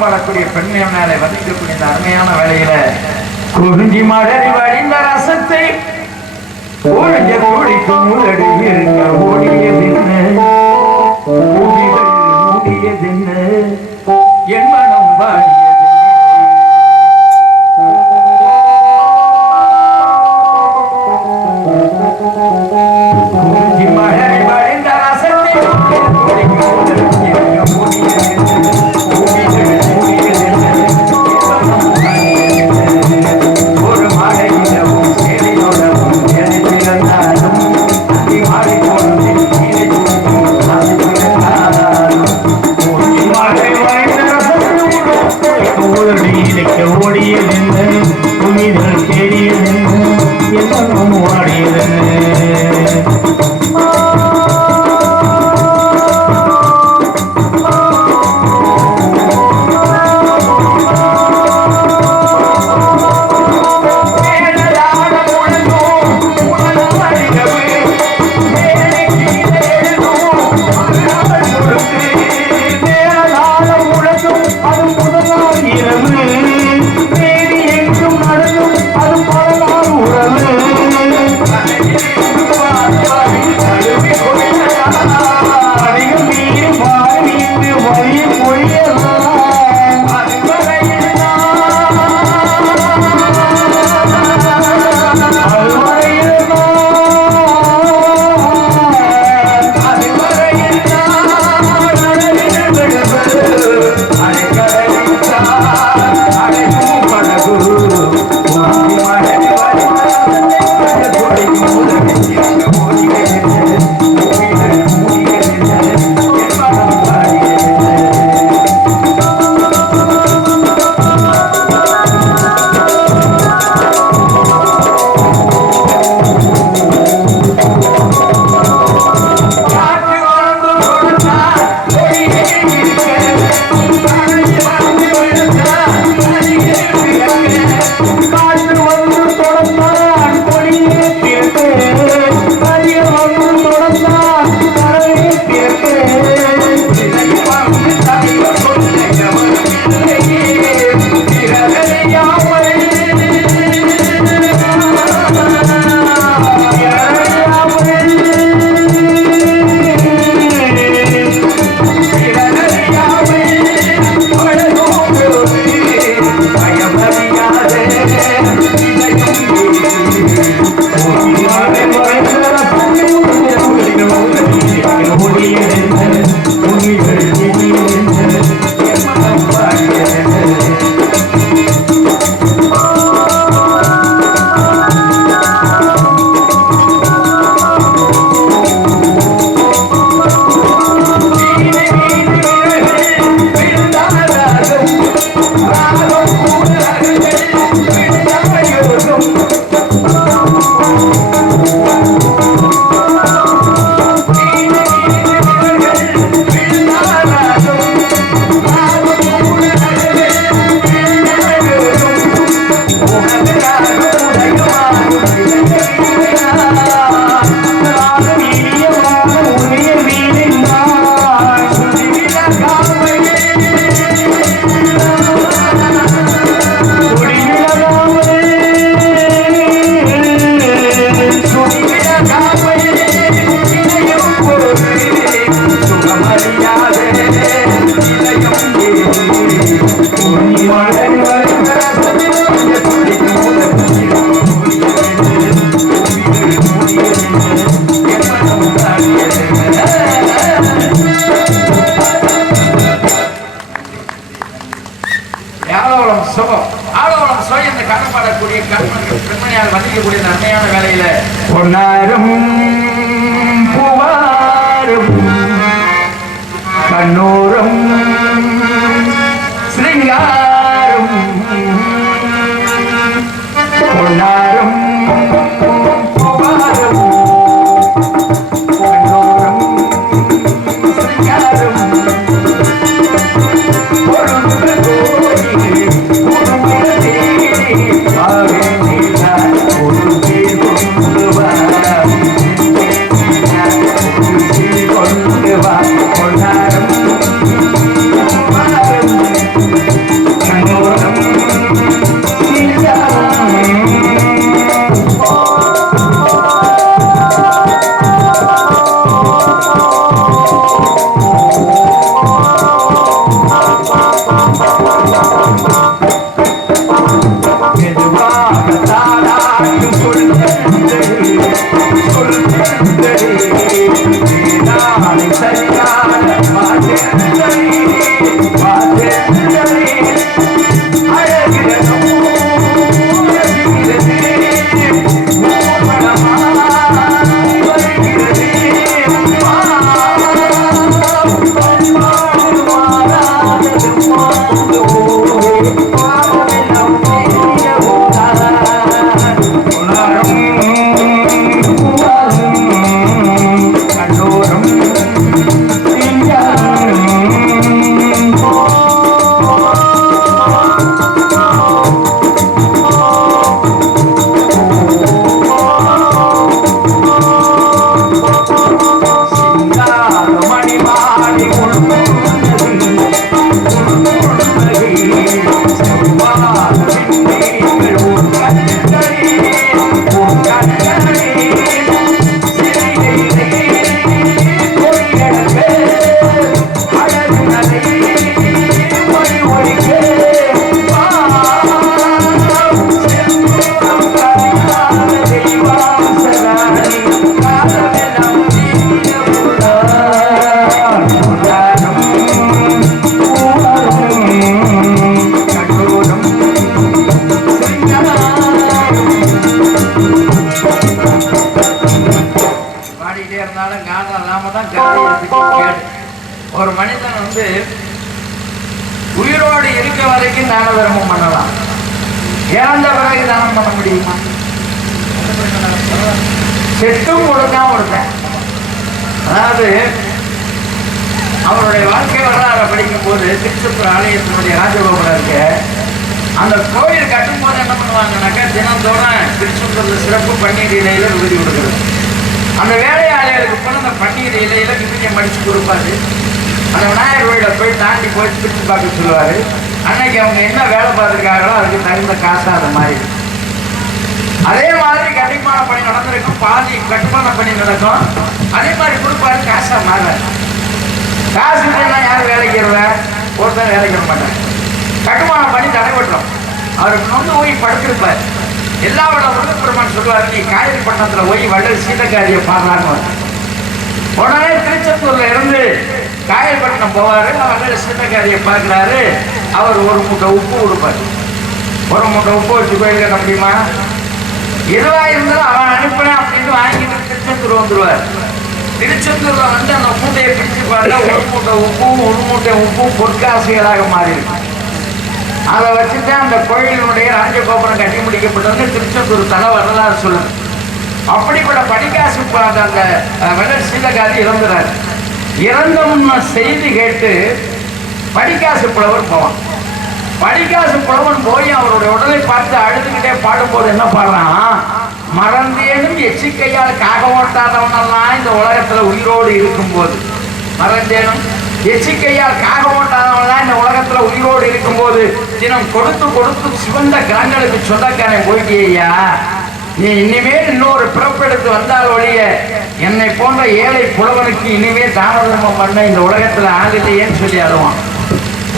காணப்படக்கூடிய பெண்மையினாலே வதிக்கக்கூடிய இந்த அருமையான வேலையில குறிஞ்சி மலரி வழிந்த ரசத்தை ஒழிஞ்ச கோழிக்கும் உள்ளடி இருக்க ஓடியதென்ன மூடியதென்ன என் மனம் வாடியதென்ன குறிஞ்சி மலரி வழிந்த ரசத்தை கோழிக்கும் உள்ளடி இருக்க ஒரு மாடையிடவும் சேலையோடவும் எழுதியிருந்தாலும் அங்கே மாறி போனதில் கீழே ஓடியதென்ன புனிதல் தேடியதென்ன எல்லாம் வாடியதென்ன இரவு தேடி எங்கும் நடந்தும் அது பல நாள் உறவு செய்யக்கூடிய நன்மையான வேலையில பொன்னாரும் பூவாரும் கண்ணூரும் சிங்காரும் பொன்னாரும் பூவாரும் கண்ணூரும் சிங்காரும் பொருள் கோடி ஒரு மனிதன் உயிரோடு இருக்க வரைக்கும் தான தர்மம் பண்ணலாம். இறந்த பிறகு தானம் பண்ண முடியுமா? செட்டும் கொடுக்காம ஒருத்தன், அதாவது அவருடைய வாழ்க்கை வரலாறு படிக்கும் போது திருச்செந்தூர் ஆலயத்தினுடைய ராஜகோபுரம் இருக்கு. அந்த கோயில் கட்டும் போது என்ன பண்ணுவாங்கன்னாக்கா, தினந்தோறும் திருச்செந்தூர்ல சிறப்பு பன்னீர் இலையில விபதி கொடுக்குறது. அந்த வேலையாளிகளுக்கு போன அந்த பன்னீர் இலையில விபதியை மடிச்சு கொடுப்பாரு. அந்த விநாயகர் கோயில போய் தாண்டி போய் பிரிச்சு பார்க்க சொல்லுவாரு. அன்னைக்கு அவங்க என்ன வேலை பார்த்துருக்காங்களோ அதுக்கு தகுந்த காசா அந்த மாதிரி. அதே மாதிரி கட்டுமான பணி நடந்திருக்கும், பாதி கட்டுமான பணி நடக்கும். அதே மாதிரி கொடுப்பாரு, காசா மாறாரு. காசு இல்லைன்னா யாரும் வேலைக்கு வருவேன், ஒருத்தர் வேலைக்கு வர மாட்டார். கட்டுமான பணி தடைபட்டுரும். அவருக்கு நொந்து போய் படுத்திருப்பார். எல்லாவோட முருகப்பெருமான் சொல்லுவார், நீ காயல் பட்டணத்துல போய் வள்ளல் சீதக்காரியை பாடுறான்னு. உடனே திருச்செந்தூர்ல இருந்து காயல்பட்டினம் போவாரு. வள்ளல் சீதக்காரியை பார்க்கிறாரு. அவர் ஒரு மூட்டை உப்பு கொடுப்பாரு. ஒரு மூட்டை உப்பு வச்சு கோயில் கட்ட முடியுமா? எதுவா இருந்தாலும் அவன் அனுப்பினேன் அப்படின்னு வாங்கிட்டு திருச்செந்தூர் வந்துருவார். திருச்செந்தூர்ல அந்த மூட்டையை பிடிச்சு பார்த்தா ஒரு மூட்டை உப்பும் ஒரு மூட்டை உப்பும் பொற்காசுகளாக மாறிடும். அதை வச்சுதான் அந்த கோயிலினுடைய ராஜகோபுரம் கட்டி முடிக்கப்பட்டதுன்னு திருச்செந்தூர் தலை வரலாறு சொல்லுது. அப்படிப்பட்ட படிக்காசு அந்த வள்ளல் சீதக்காரி இறந்துறாரு. இறந்தோம்னு செய்தி கேட்டு படிக்காசு புலவர் போவான். படிக்காசு புலவன் போய் அவருடைய உடலை பார்த்து அழுதுகிட்டே பாடும்போது என்ன பாடுறான், மறந்தேனும் எச்சிக்கையால் காக ஓட்டாதவனெல்லாம் இந்த உலகத்துல உயிரோடு இருக்கும்போது, மறந்தேனும் எச்சிக்கையால் காக ஓட்டாதவனெல்லாம் இந்த உலகத்துல உயிரோடு இருக்கும்போது தினம் கொடுத்து கொடுத்து சிவந்த கிரகங்களுக்கு சொந்தக்காரன் போயிட்டியா, நீ இனிமேல் இன்னொரு பிறப்பெடுத்து வந்தால் ஒழிய என்னை போன்ற ஏழை புலவனுக்கு இனிமேல் தான தர்மம் பண்ண இந்த உலகத்துல ஆகலையேன்னு சொல்லி அழுவான்.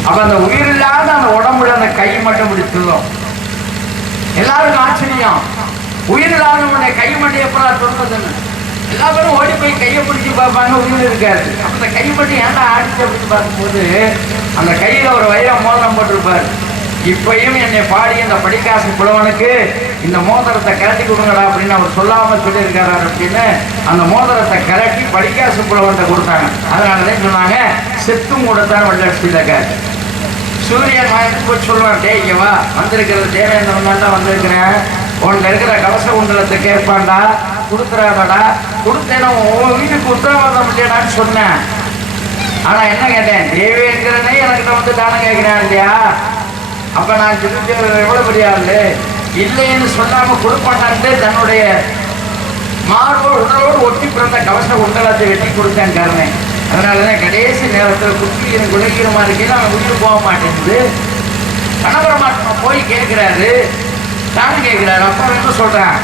அப்ப அந்த உயிர் இல்லாத அந்த உடம்புல அந்த கை மட்டும் பிடிச்சிருந்தோம். எல்லாருக்கும் ஆச்சரியம், உயிர் இல்லாதவனுடைய கை மட்டும் எப்பதான் சொல்றதுன்னு. எல்லா பேரும் ஓடி போய் கையை பிடிச்சி பார்ப்பாங்க, உயிர் இருக்காரு. அப்ப அந்த கை மட்டும் ஏன்டா ஆடிச்சு அப்படின்னு பார்க்கும்போது அந்த கையில ஒரு வைரம் மோதிரம் போட்டிருப்பாரு. இப்பயும் என்னை பாடி இந்த படிக்காசு புலவனுக்கு இந்த மோதிரத்தை கரட்டி கொடுங்கடா அப்படின்னு அவர் சொல்லாம சொல்லியிருக்காரு அப்படின்னு அந்த மோதிரத்தை கரட்டி படிக்காசு புலவன்கிட்ட கொடுத்தாங்க. அதனாலதான் சொன்னாங்க செத்தும் கொடுத்தான் வெள்ளடிச்சிலக்காரு. சூரியன் வாங்கிட்டு போய் சொல்லுவான், டே இங்க வா, வந்திருக்கிறது தேவேந்திரன் தான் வந்திருக்கிறேன், உன்கிட்ட இருக்கிற கவச குண்டலத்தை கேட்பான்டா, கொடுத்துறாடா, கொடுத்தேன்னா உன் வீட்டுக்கு உத்தரவாதம் இல்லையாடான்னு சொன்னேன். ஆனா என்ன கேட்டேன், தேவேந்திரனே எனக்கிட்ட வந்து தானம் கேட்கிறேன் இல்லையா, அப்ப நான் திருச்சி எவ்வளவு பெரிய ஆளு இல்லைன்னு சொல்லாம கொடுப்பான்ட்டு தன்னுடைய மார்போடு உடலோடு ஒட்டி பிறந்த கவச குண்டலத்தை வெட்டி கொடுத்தேன் கருணை. அதனாலதான் கடைசி நேரத்தில் குற்றியும் குலைகிறமா இருக்கேன்னு அவன் உயிர் போக மாட்டேங்குது. கணபரமாத்மா போய் கேட்கிறாரு, தானம் கேட்கிறாரு. அப்ப என்ன சொல்றேன்,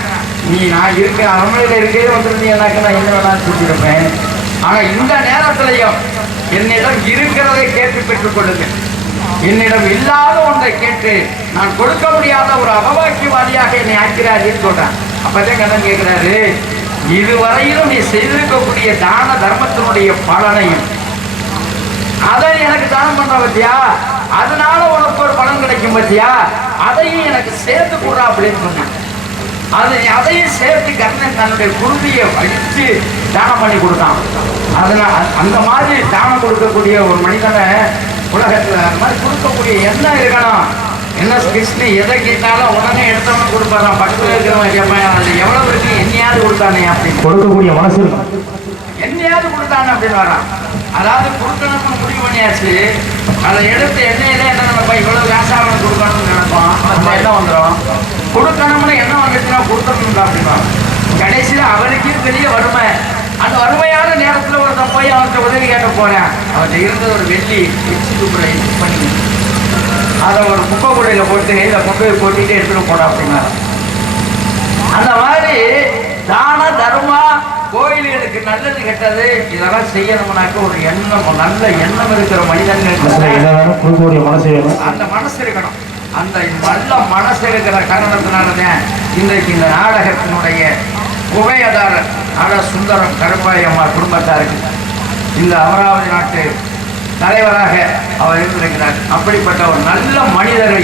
நீ நான் இருக்க அரண்மனையில இருக்கே வந்துருந்தீங்கன்னாக்க நான் என்ன வேணாலும் சொல்லியிருப்பேன். ஆனா இந்த நேரத்திலையும் என்னிடம் இருக்கிறதை கேட்டு பெற்றுக் கொள்ளுங்கள், என்னிடம் இல்லாத ஒன்றை கேட்டு நான் கொடுக்க முடியாத ஒரு அபவாக்கியவாதியாக என்னை ஆக்கிறாருன்னு சொல்றேன். அப்பதான் கண்ணன் கேட்கிறாரு, இதுவரையிலும் நீ செய்திருக்கக்கூடிய தான தர்மத்தினுடைய பலனையும் அதை எனக்கு தானம் பண்ற பத்தியா, அதனால உனக்கு ஒரு பலன் கிடைக்கும் பத்தியா, அதையும் எனக்கு சேர்த்து கூடா அப்படின்னு சொன்னேன். அதையும் சேர்த்து கண்ணன் தன்னுடைய குருதியை வலிச்சு தானம் பண்ணி கொடுத்தான். அதனால அந்த மாதிரி தானம் கொடுக்கக்கூடிய ஒரு மனிதனை உலகத்துல அந்த மாதிரி கொடுக்கக்கூடிய எண்ணம் இருக்கணும். என்ன கிருஷ்ணன் எதை கேட்டாலும் உடனே எடுத்தவன கொடுப்பாரான், பக்கத்துல இருக்கிறவன் கேட்பான், அது எவ்வளவு இருக்கு, என்னையாவது கொடுத்தானே அப்படின்னு கொடுக்கக்கூடிய மனசு இருக்கும். என்னையாவது கொடுத்தானே அப்படின்னு வரான். அதாவது கொடுக்கணும்னு முடிவு பண்ணியாச்சு, அதை எடுத்து எண்ணெயில என்ன நினைப்பா, இவ்வளவு வியாசாரம் கொடுக்கணும்னு நினைப்போம். அந்த எண்ணம் வந்துடும், கொடுக்கணும்னு எண்ணம் வந்துச்சுன்னா கொடுக்கணும் அப்படின்னு. கடைசியில அவனுக்கே பெரிய வறுமை. அந்த வறுமையான நேரத்தில் ஒருத்தன் போய் அவன்கிட்ட உதவி கேட்க போறேன். அவன்கிட்ட இருந்தது ஒரு வெள்ளி பண்ணி அதை ஒரு குப்பை கூடையில போட்டு இதை கொண்டு போய் போட்டிட்டு எடுத்துட்டு போட அப்படின்னா. அந்த மாதிரி தான தர்மா கோயில்களுக்கு நல்லது கெட்டது இதெல்லாம் செய்யணும்னாக்க ஒரு எண்ணம், நல்ல எண்ணம் இருக்கிற மனிதர்களுக்கு மனசு அந்த மனசு இருக்கணும். அந்த நல்ல மனசு இருக்கிற காரணத்தினாலதான் இன்றைக்கு இந்த நாடகத்தினுடைய உபயதாரர் சுந்தரம் கருப்பாயம்மா குடும்பத்தாருக்கு இந்த அமராவதி நாட்டு தலைவராக அவர் இருந்திருக்கிறார். அப்படிப்பட்ட ஒரு நல்ல மனிதரை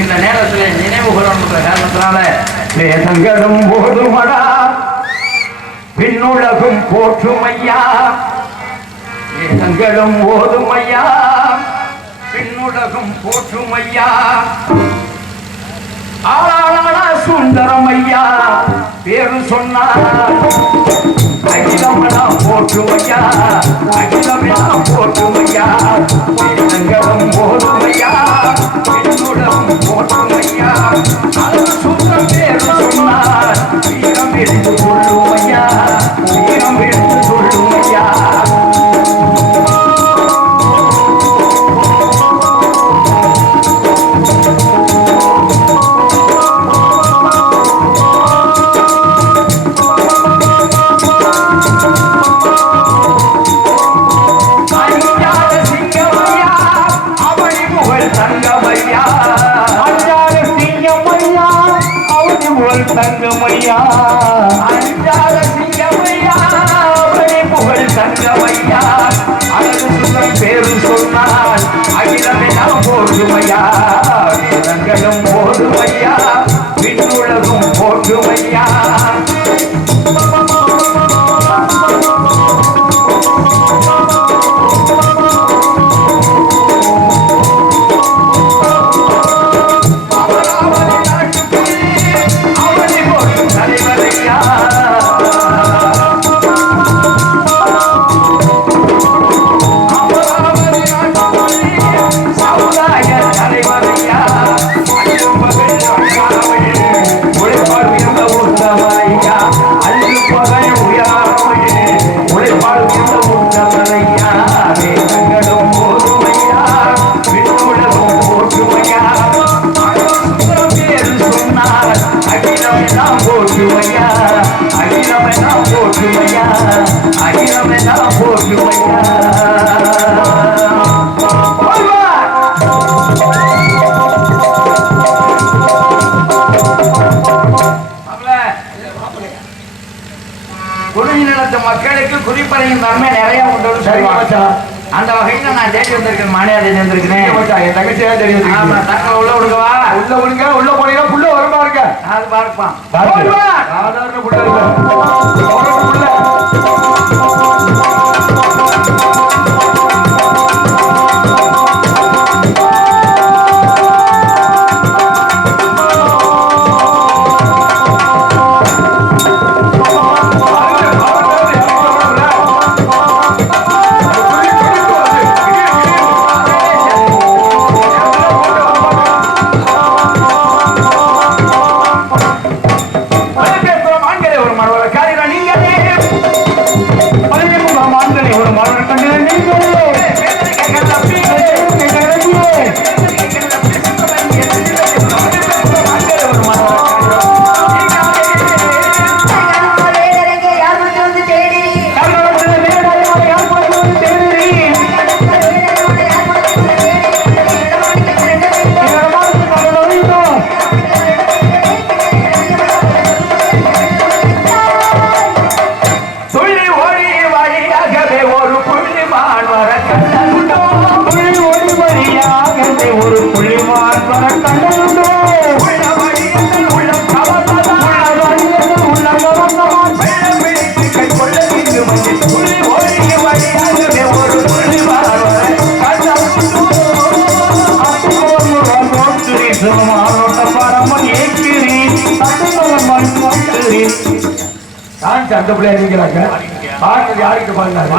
இந்த நேரத்தில் நினைவு கொள்ளணும் காரணத்தினால வேதங்களும் போதுமடா பின்னுலகும் போற்றுமையா, வேதங்களும் ஓதுமையா பின்னுலகும் போற்றுமையா, ஆளாளா சுந்தரம் ஐயா பேரு சொன்னார் அகிலமெல்லாம் போற்றுமையா, அகிலமெல்லாம் போற்றுமையா, வேதங்களும் போதுமையா பின்னுலகும் போற்றுமையா, அவர் சுந்தரம் பேரு சொன்னார் வீரம் எடுத்து சொல்லுமையா, வீரம் எடுத்து சொல்லுமையா. தங்கமையா அஞ்சாத சிங்கமையா அவனை புகழ் தங்கமையா, அழகு சுந்தரம் பேரு சொன்னால் அகிலமெல்லாம் போற்றுமையா, வேதங்களும் போதுமையா விண்ணுலகும் போற்றுமையா. மக்களுக்கு குறிப்பறையும் தன்மை நிறைய உண்டு. அந்த வகையில நான் தேடி வந்திருக்கேன், மானியா தேடி வந்திருக்கிறேன். என் தங்கச்சியா தெரியும். ஆமா, தக்க உள்ள விடுங்கவா. உள்ள விடுங்க, உள்ள போனீங்கன்னா புள்ள வருமா இருக்க அது பார்ப்பான். சாதாரண புள்ள இல்ல. அந்த பிள்ளைய நீங்கிறாங்க. பாடுறது யாருக்கு பாடுறாங்க?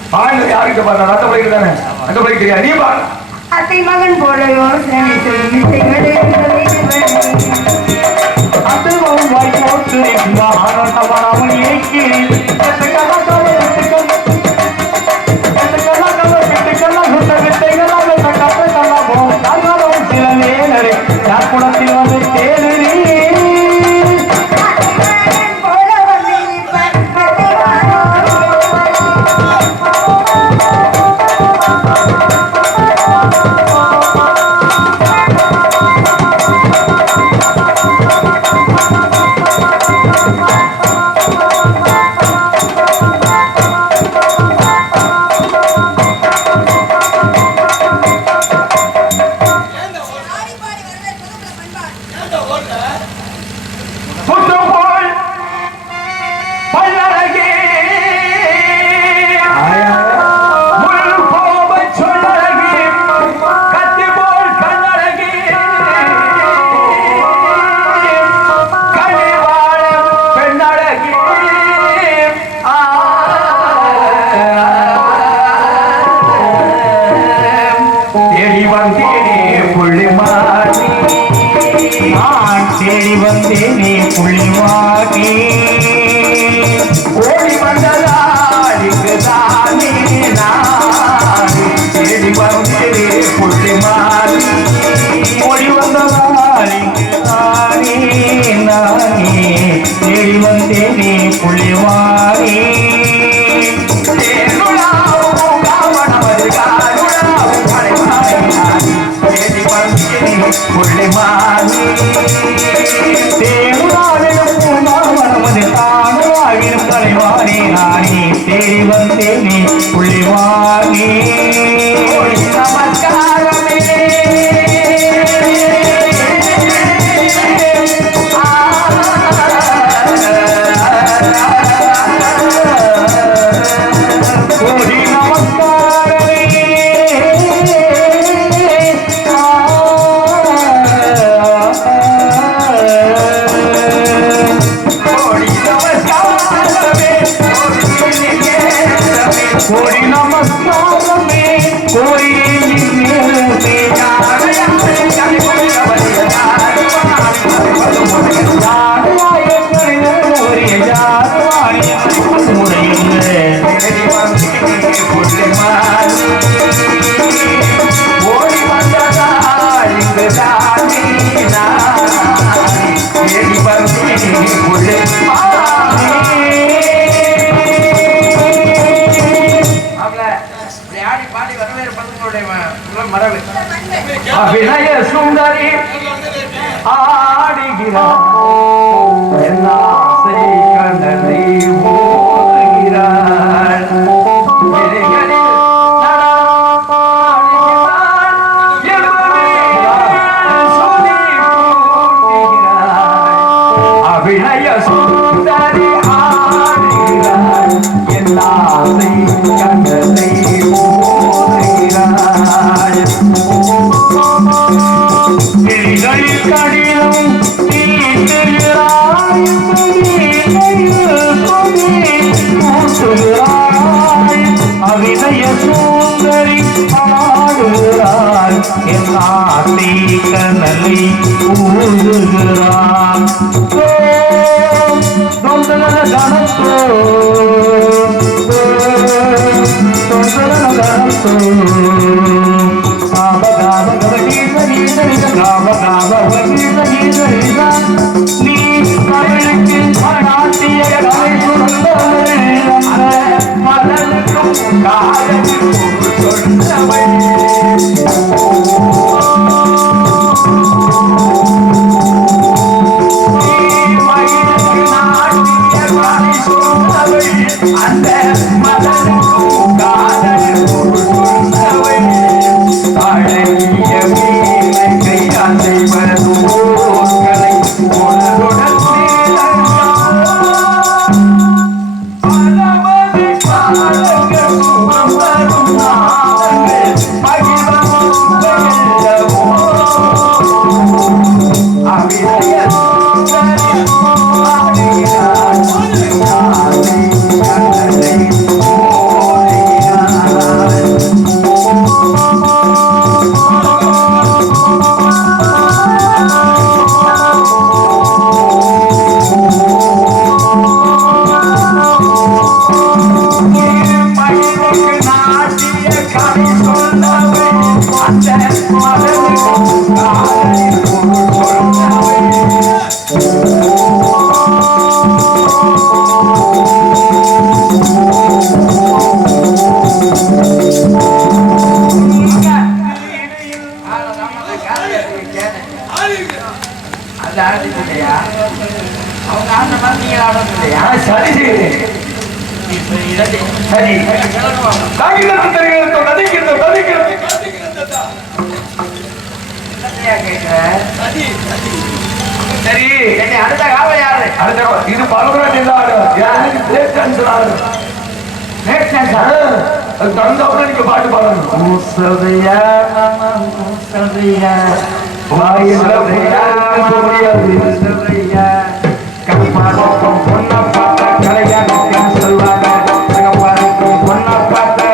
பாடுறது யாருக்கு பாடுறாங்க? அந்த பிள்ளைக்கு தானே. அந்த பிள்ளைக்கு தெரியாது. நீ பாடு. அத்தை மகன் போல யோசனை அத்தவன் வாய் போட்டு ஆனந்தமானவன் ஏக்கிறேன். குளத்தில் வந்து தேடுறீ தேடி வந்தேனே புள்ளிமானே ஓடி வந்ததானே நானே தேடி வந்தேனே புள்ளிமானே ஓடி வந்ததானே நானே தேடி வந்தேனே புள்ளிமானே புள்ளிமானே தேவனாவிடம் பூமாவனமது தானவாகிடும் தலைவானே நானே தேடி வந்தேனே புள்ளிமானே நமஸ்காரமே கோடி நமஸ்காரமே கோடி நமஸ்காரமே கோயிலின் மேலே ஓடி வந்ததால் இங்கு தானே தேடி வந்தேன் அபிநய சுந்தரி ஆடுகிறார் ஆசை கடலை ஓடுகிறார் நடமாடுகிறார் பேசுகிறாய் அபிநய சுந்தரி ஆடுகிறாய் என் ஆசை கனலை ஊதுகிறான் கணத்தோ நீ மகளுக்கு நாட்டிய கலை மலருக்கும் காதலுக்கும் சொன்னவள் அந்த மதனுக்கும் காதலுக்கும் சொன்னவள் அழகிய வீணை அசைவது போர்களை உணருடன் பலவதி பாலங்கள் சுமந்தரும் நாதங்கள் மகிழவும் அபிநய அவங்க ஆண்ட மாதிரி நீங்க ஆடுறது இல்லையா? சரி சரி சரி அடுத்த காவல் யாரு? இது பலவரம் நீங்க பாட்டு பாடணும். மூசதையா மூசதையா கப்பாருக்கும் பொண்ணை பார்த்தா கலையாணம் சொல்வாங்க பொண்ணை பார்த்தா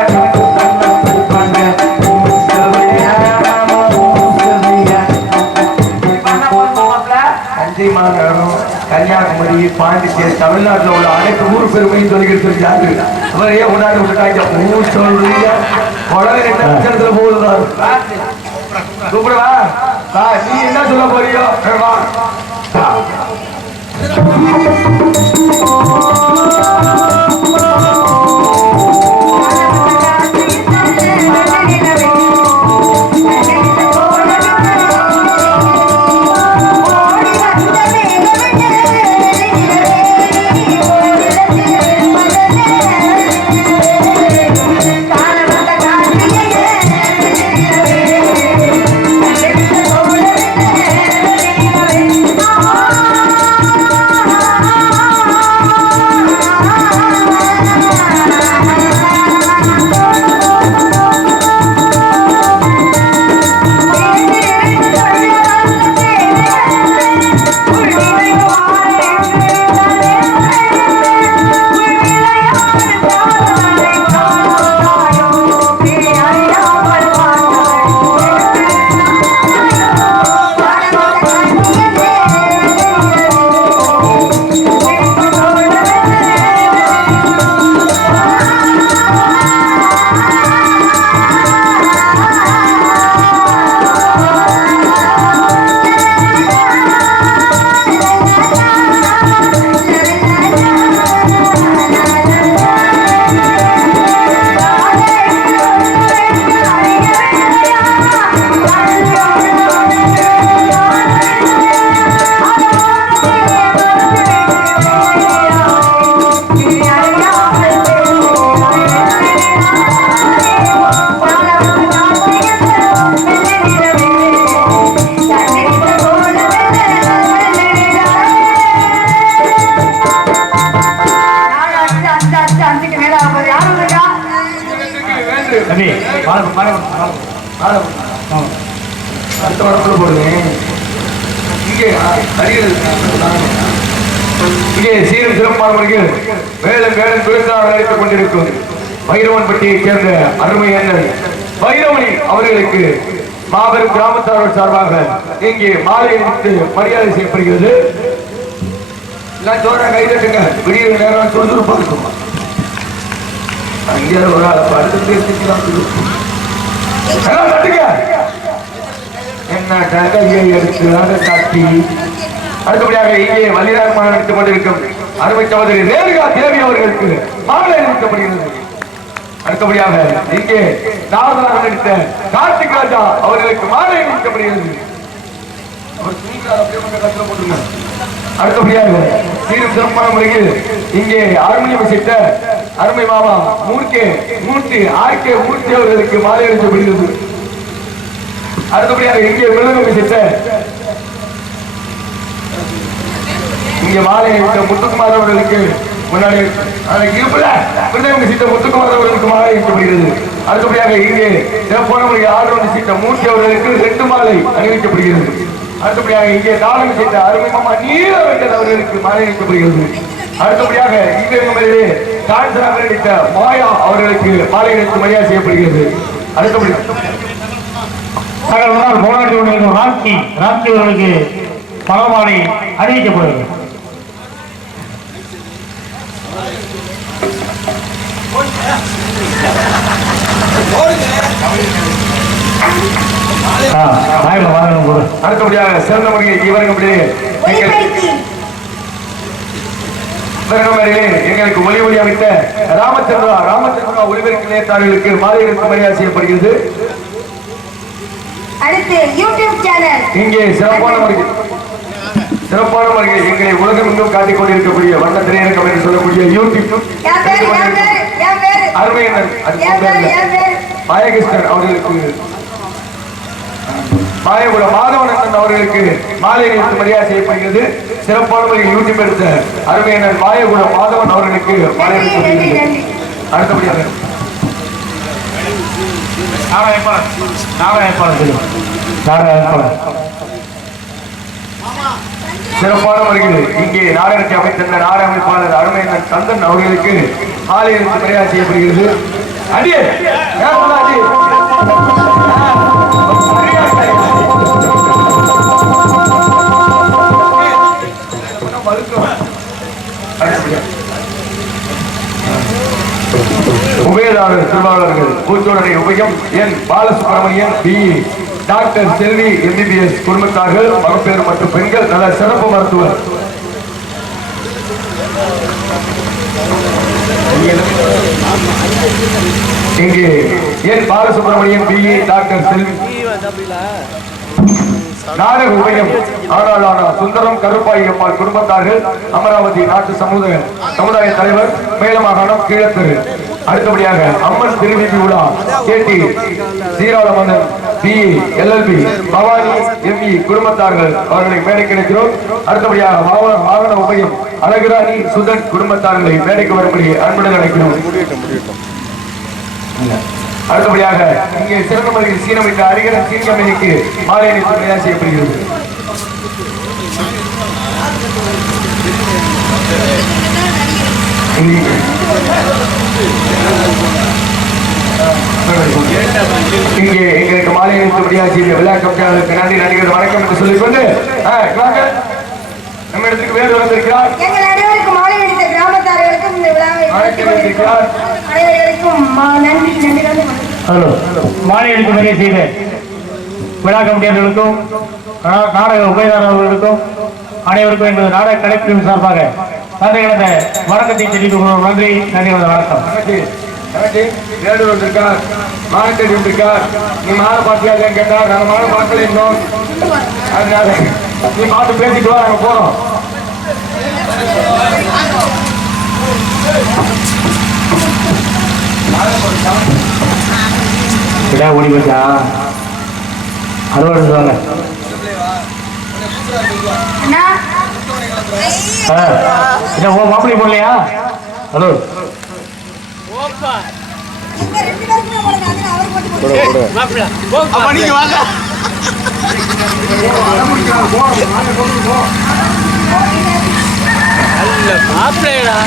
தஞ்சை மாநகரம் கன்னியாகுமரி பாண்டிச்சேரி தமிழ்நாட்டில் உள்ள அனைத்து ஊர் பெருமையும் சொல்லிக்கிட்டு இருக்காரு. அவரையே உண்டாடி விட்டுட்டாங்க. சொல்றீங்க குழந்தை போகுதுதான் கூப்பிடுவா. நீ என்ன சொல்ல போறியோ அடுத்த வாரத்தில் போடுவேன். இங்கே இங்கே சீரும் சிறப்பான முறையில் மேலும் மேலும் விருந்தினர் நடித்துக் கொண்டிருக்கும் வைரவன்பட்டியைச் சேர்ந்த அருமை அண்ணன் வைரமணி அவர்களுக்கு மாபெரும் கிராமத்தார்கள் சார்பாக இங்கே மாலை அணிவித்து மரியாதை செய்யப்படுகிறது. எல்லாம் ஜோரா கைதட்டுங்க. விடிய நேரம் சுறுசுறுப்பா இருக்கும். அங்கே ஒரு ஆளை படுத்து என்ன கையை எடுத்து காட்டி அடுத்தபடியாக இங்கே வள்ளிராகமாக நடத்திக் கொண்டிருக்கும் அருமை சகோதரி ரேணுகா தேவி அவர்களுக்கு மாலை அணிவிக்கப்படுகிறது. அடுத்தபடியாக இங்கே நாவலாக நடித்த கார்த்திக் ராஜா அவர்களுக்கு மாலை அணிவிக்கப்படுகிறது. அடுத்தபடியாக சீரும் சிறப்பான முறையில் இங்கே ஹார்மோனியம் இசைத்த அருமை மாமா மூர்த்தி அவர்களுக்கு மாலை அணிவிக்கப்படுகிறது. அடுத்தபடியாக இங்கே மிருதங்கம் இசைத்த இங்கே மாலை அணிவித்த முத்துக்குமார் அவர்களுக்கு முன்னாடி முத்துக்குமார் அவர்களுக்கு மாலை அணிவிக்கப்படுகிறது. அடுத்தபடியாக இங்கே சிறப்பான முறையில் ஆர்வம் சீட்ட மூர்த்தி அவர்களுக்கு 2 மாலை அணிவிக்கப்படுகிறது. அடுத்தபடியாக இங்கே தாளம் செய்த அருமை மாமா நீலவேந்தன் அவர்களுக்கு மாலை அணிவிக்கப்படுகிறது. அடுத்தபடியாக இங்கே டான்சராக நடித்த மாயா அவர்களுக்கு மாலை அணிவித்து மரியாதை செய்யப்படுகிறது. அடுத்தபடியாக போராடி கொண்டிருக்கும் ராக்கி அவர்களுக்கு பலமாலை அறிவிக்கப்படுகிறது. அடுத்தபடியாக சிறந்த முறையில் எங்களுக்கு ஒளி அமைத்த ராமச்சந்திரா ஒளிபெருக்கு நேர்த்தாளர்களுக்கு மாலை அணிவித்து மரியாதை செய்யப்படுகிறது. அடுத்து யூடியூப் சேனல் இங்கே சிறப்பான முறையில் எங்களை உலகம் எங்கும் காட்டிக் கொண்டிருக்கக்கூடிய வண்ண திரையரங்கம் என்று சொல்லக்கூடிய யூடியூப் அருமையண்ணன் மாயகிருஷ்ணன் அவர்களுக்கு மாயகுல மாதவனந்தன் அவர்களுக்கு மாலை அணிவித்து மரியாதை செய்யப்படுகிறது. சிறப்பான முறையில் யூடியூப் எடுத்த அருமையண்ணன் மாயகுல மாதவன் அவர்களுக்கு மாலை அணிவிக்கப்படுகிறது. அடுத்தபடியாக சிறப்பான முறையில் இங்கே நாடகத்தை அமைத்திருந்த நாடக அமைப்பாளர் அருமையண்ணன் சந்தன் அவர்களுக்கு மாலை அணிவித்து மரியாதை செய்யப்படுகிறது. உபயதாரர் திருவாளர்கள் பூச்சோடனை உபயம் N Balasubramanian BE doctor Selvi MBBS குடும்பத்தார்கள் மகப்பேறு மற்றும் பெண்கள் நல்ல சிறப்பு மருத்துவர் இங்கே N Balasubramanian BE doctor Selvi நாடக உபயம் ஆனாலான சுந்தரம் கருப்பாய் அம்மாள் குடும்பத்தார்கள் அமராவதி நாட்டு சமுதாய தலைவர் மேலமாகாணம் கீழத்தெரு. அடுத்தபடியாக அம்மன் திருவிழி விழா KT சீராளமன்னன் BE LLB Bhavani ME குடும்பத்தார்கள் அவர்களை மேடை கிடைக்கிறோம். அடுத்தபடியாக வாகன உபயம் அழகுராணி சுதன் குடும்பத்தார்களை மேடைக்கு வரும்படி அன்புடன் அழைக்கிறோம். அடுத்தபடியாக இங்கே சிறந்த முறையில் சீனமிட்ட அரிகரன் சீனியம்மனுக்கு மாலை அணிவித்து மரியாதை செய்யப்படுகிறது. இங்கே எங்களுக்கு மாலை அணிவித்து மரியாதை செய்த விழா கமிட்டியாளருக்கு நன்றி நடிகர் வணக்கம் என்று சொல்லிக்கொண்டு நம்ம இடத்துக்கு வேறு வந்திருக்கிறார். எங்கள் அனைவருக்கும் மாலை அணிவித்த கிராமத்தார்களுக்கும் இந்த விழாவை மாலை அணிவித்து மரியாதை செய்த விழா கமிட்டியாளர்களுக்கும் நாடக உபயதாரர்களுக்கும் அனைவருக்கும் எங்களது நாடக கலைப்பிரிவு சார்பாக நன்றி கலந்த வணக்கத்தை தெரிவித்துக் கொள்வோம். நன்றி கலந்த வணக்கம். வேடூர் வந்திருக்கார், மானத்தேடி வந்திருக்கார். நீ மாலை பார்த்தியா கேட்டார். நாங்கள் மாலை பார்க்கல இருந்தோம். அதனால நீ பார்த்து பேசிட்டு வா, நாங்கள் போறோம். ஓடி போச்சா அறுவடை சொல்லுவாங்க. மாப்பிள்ளை போடலையா? ஹலோ நீங்க வாங்க. மாப்பிள்ளைடா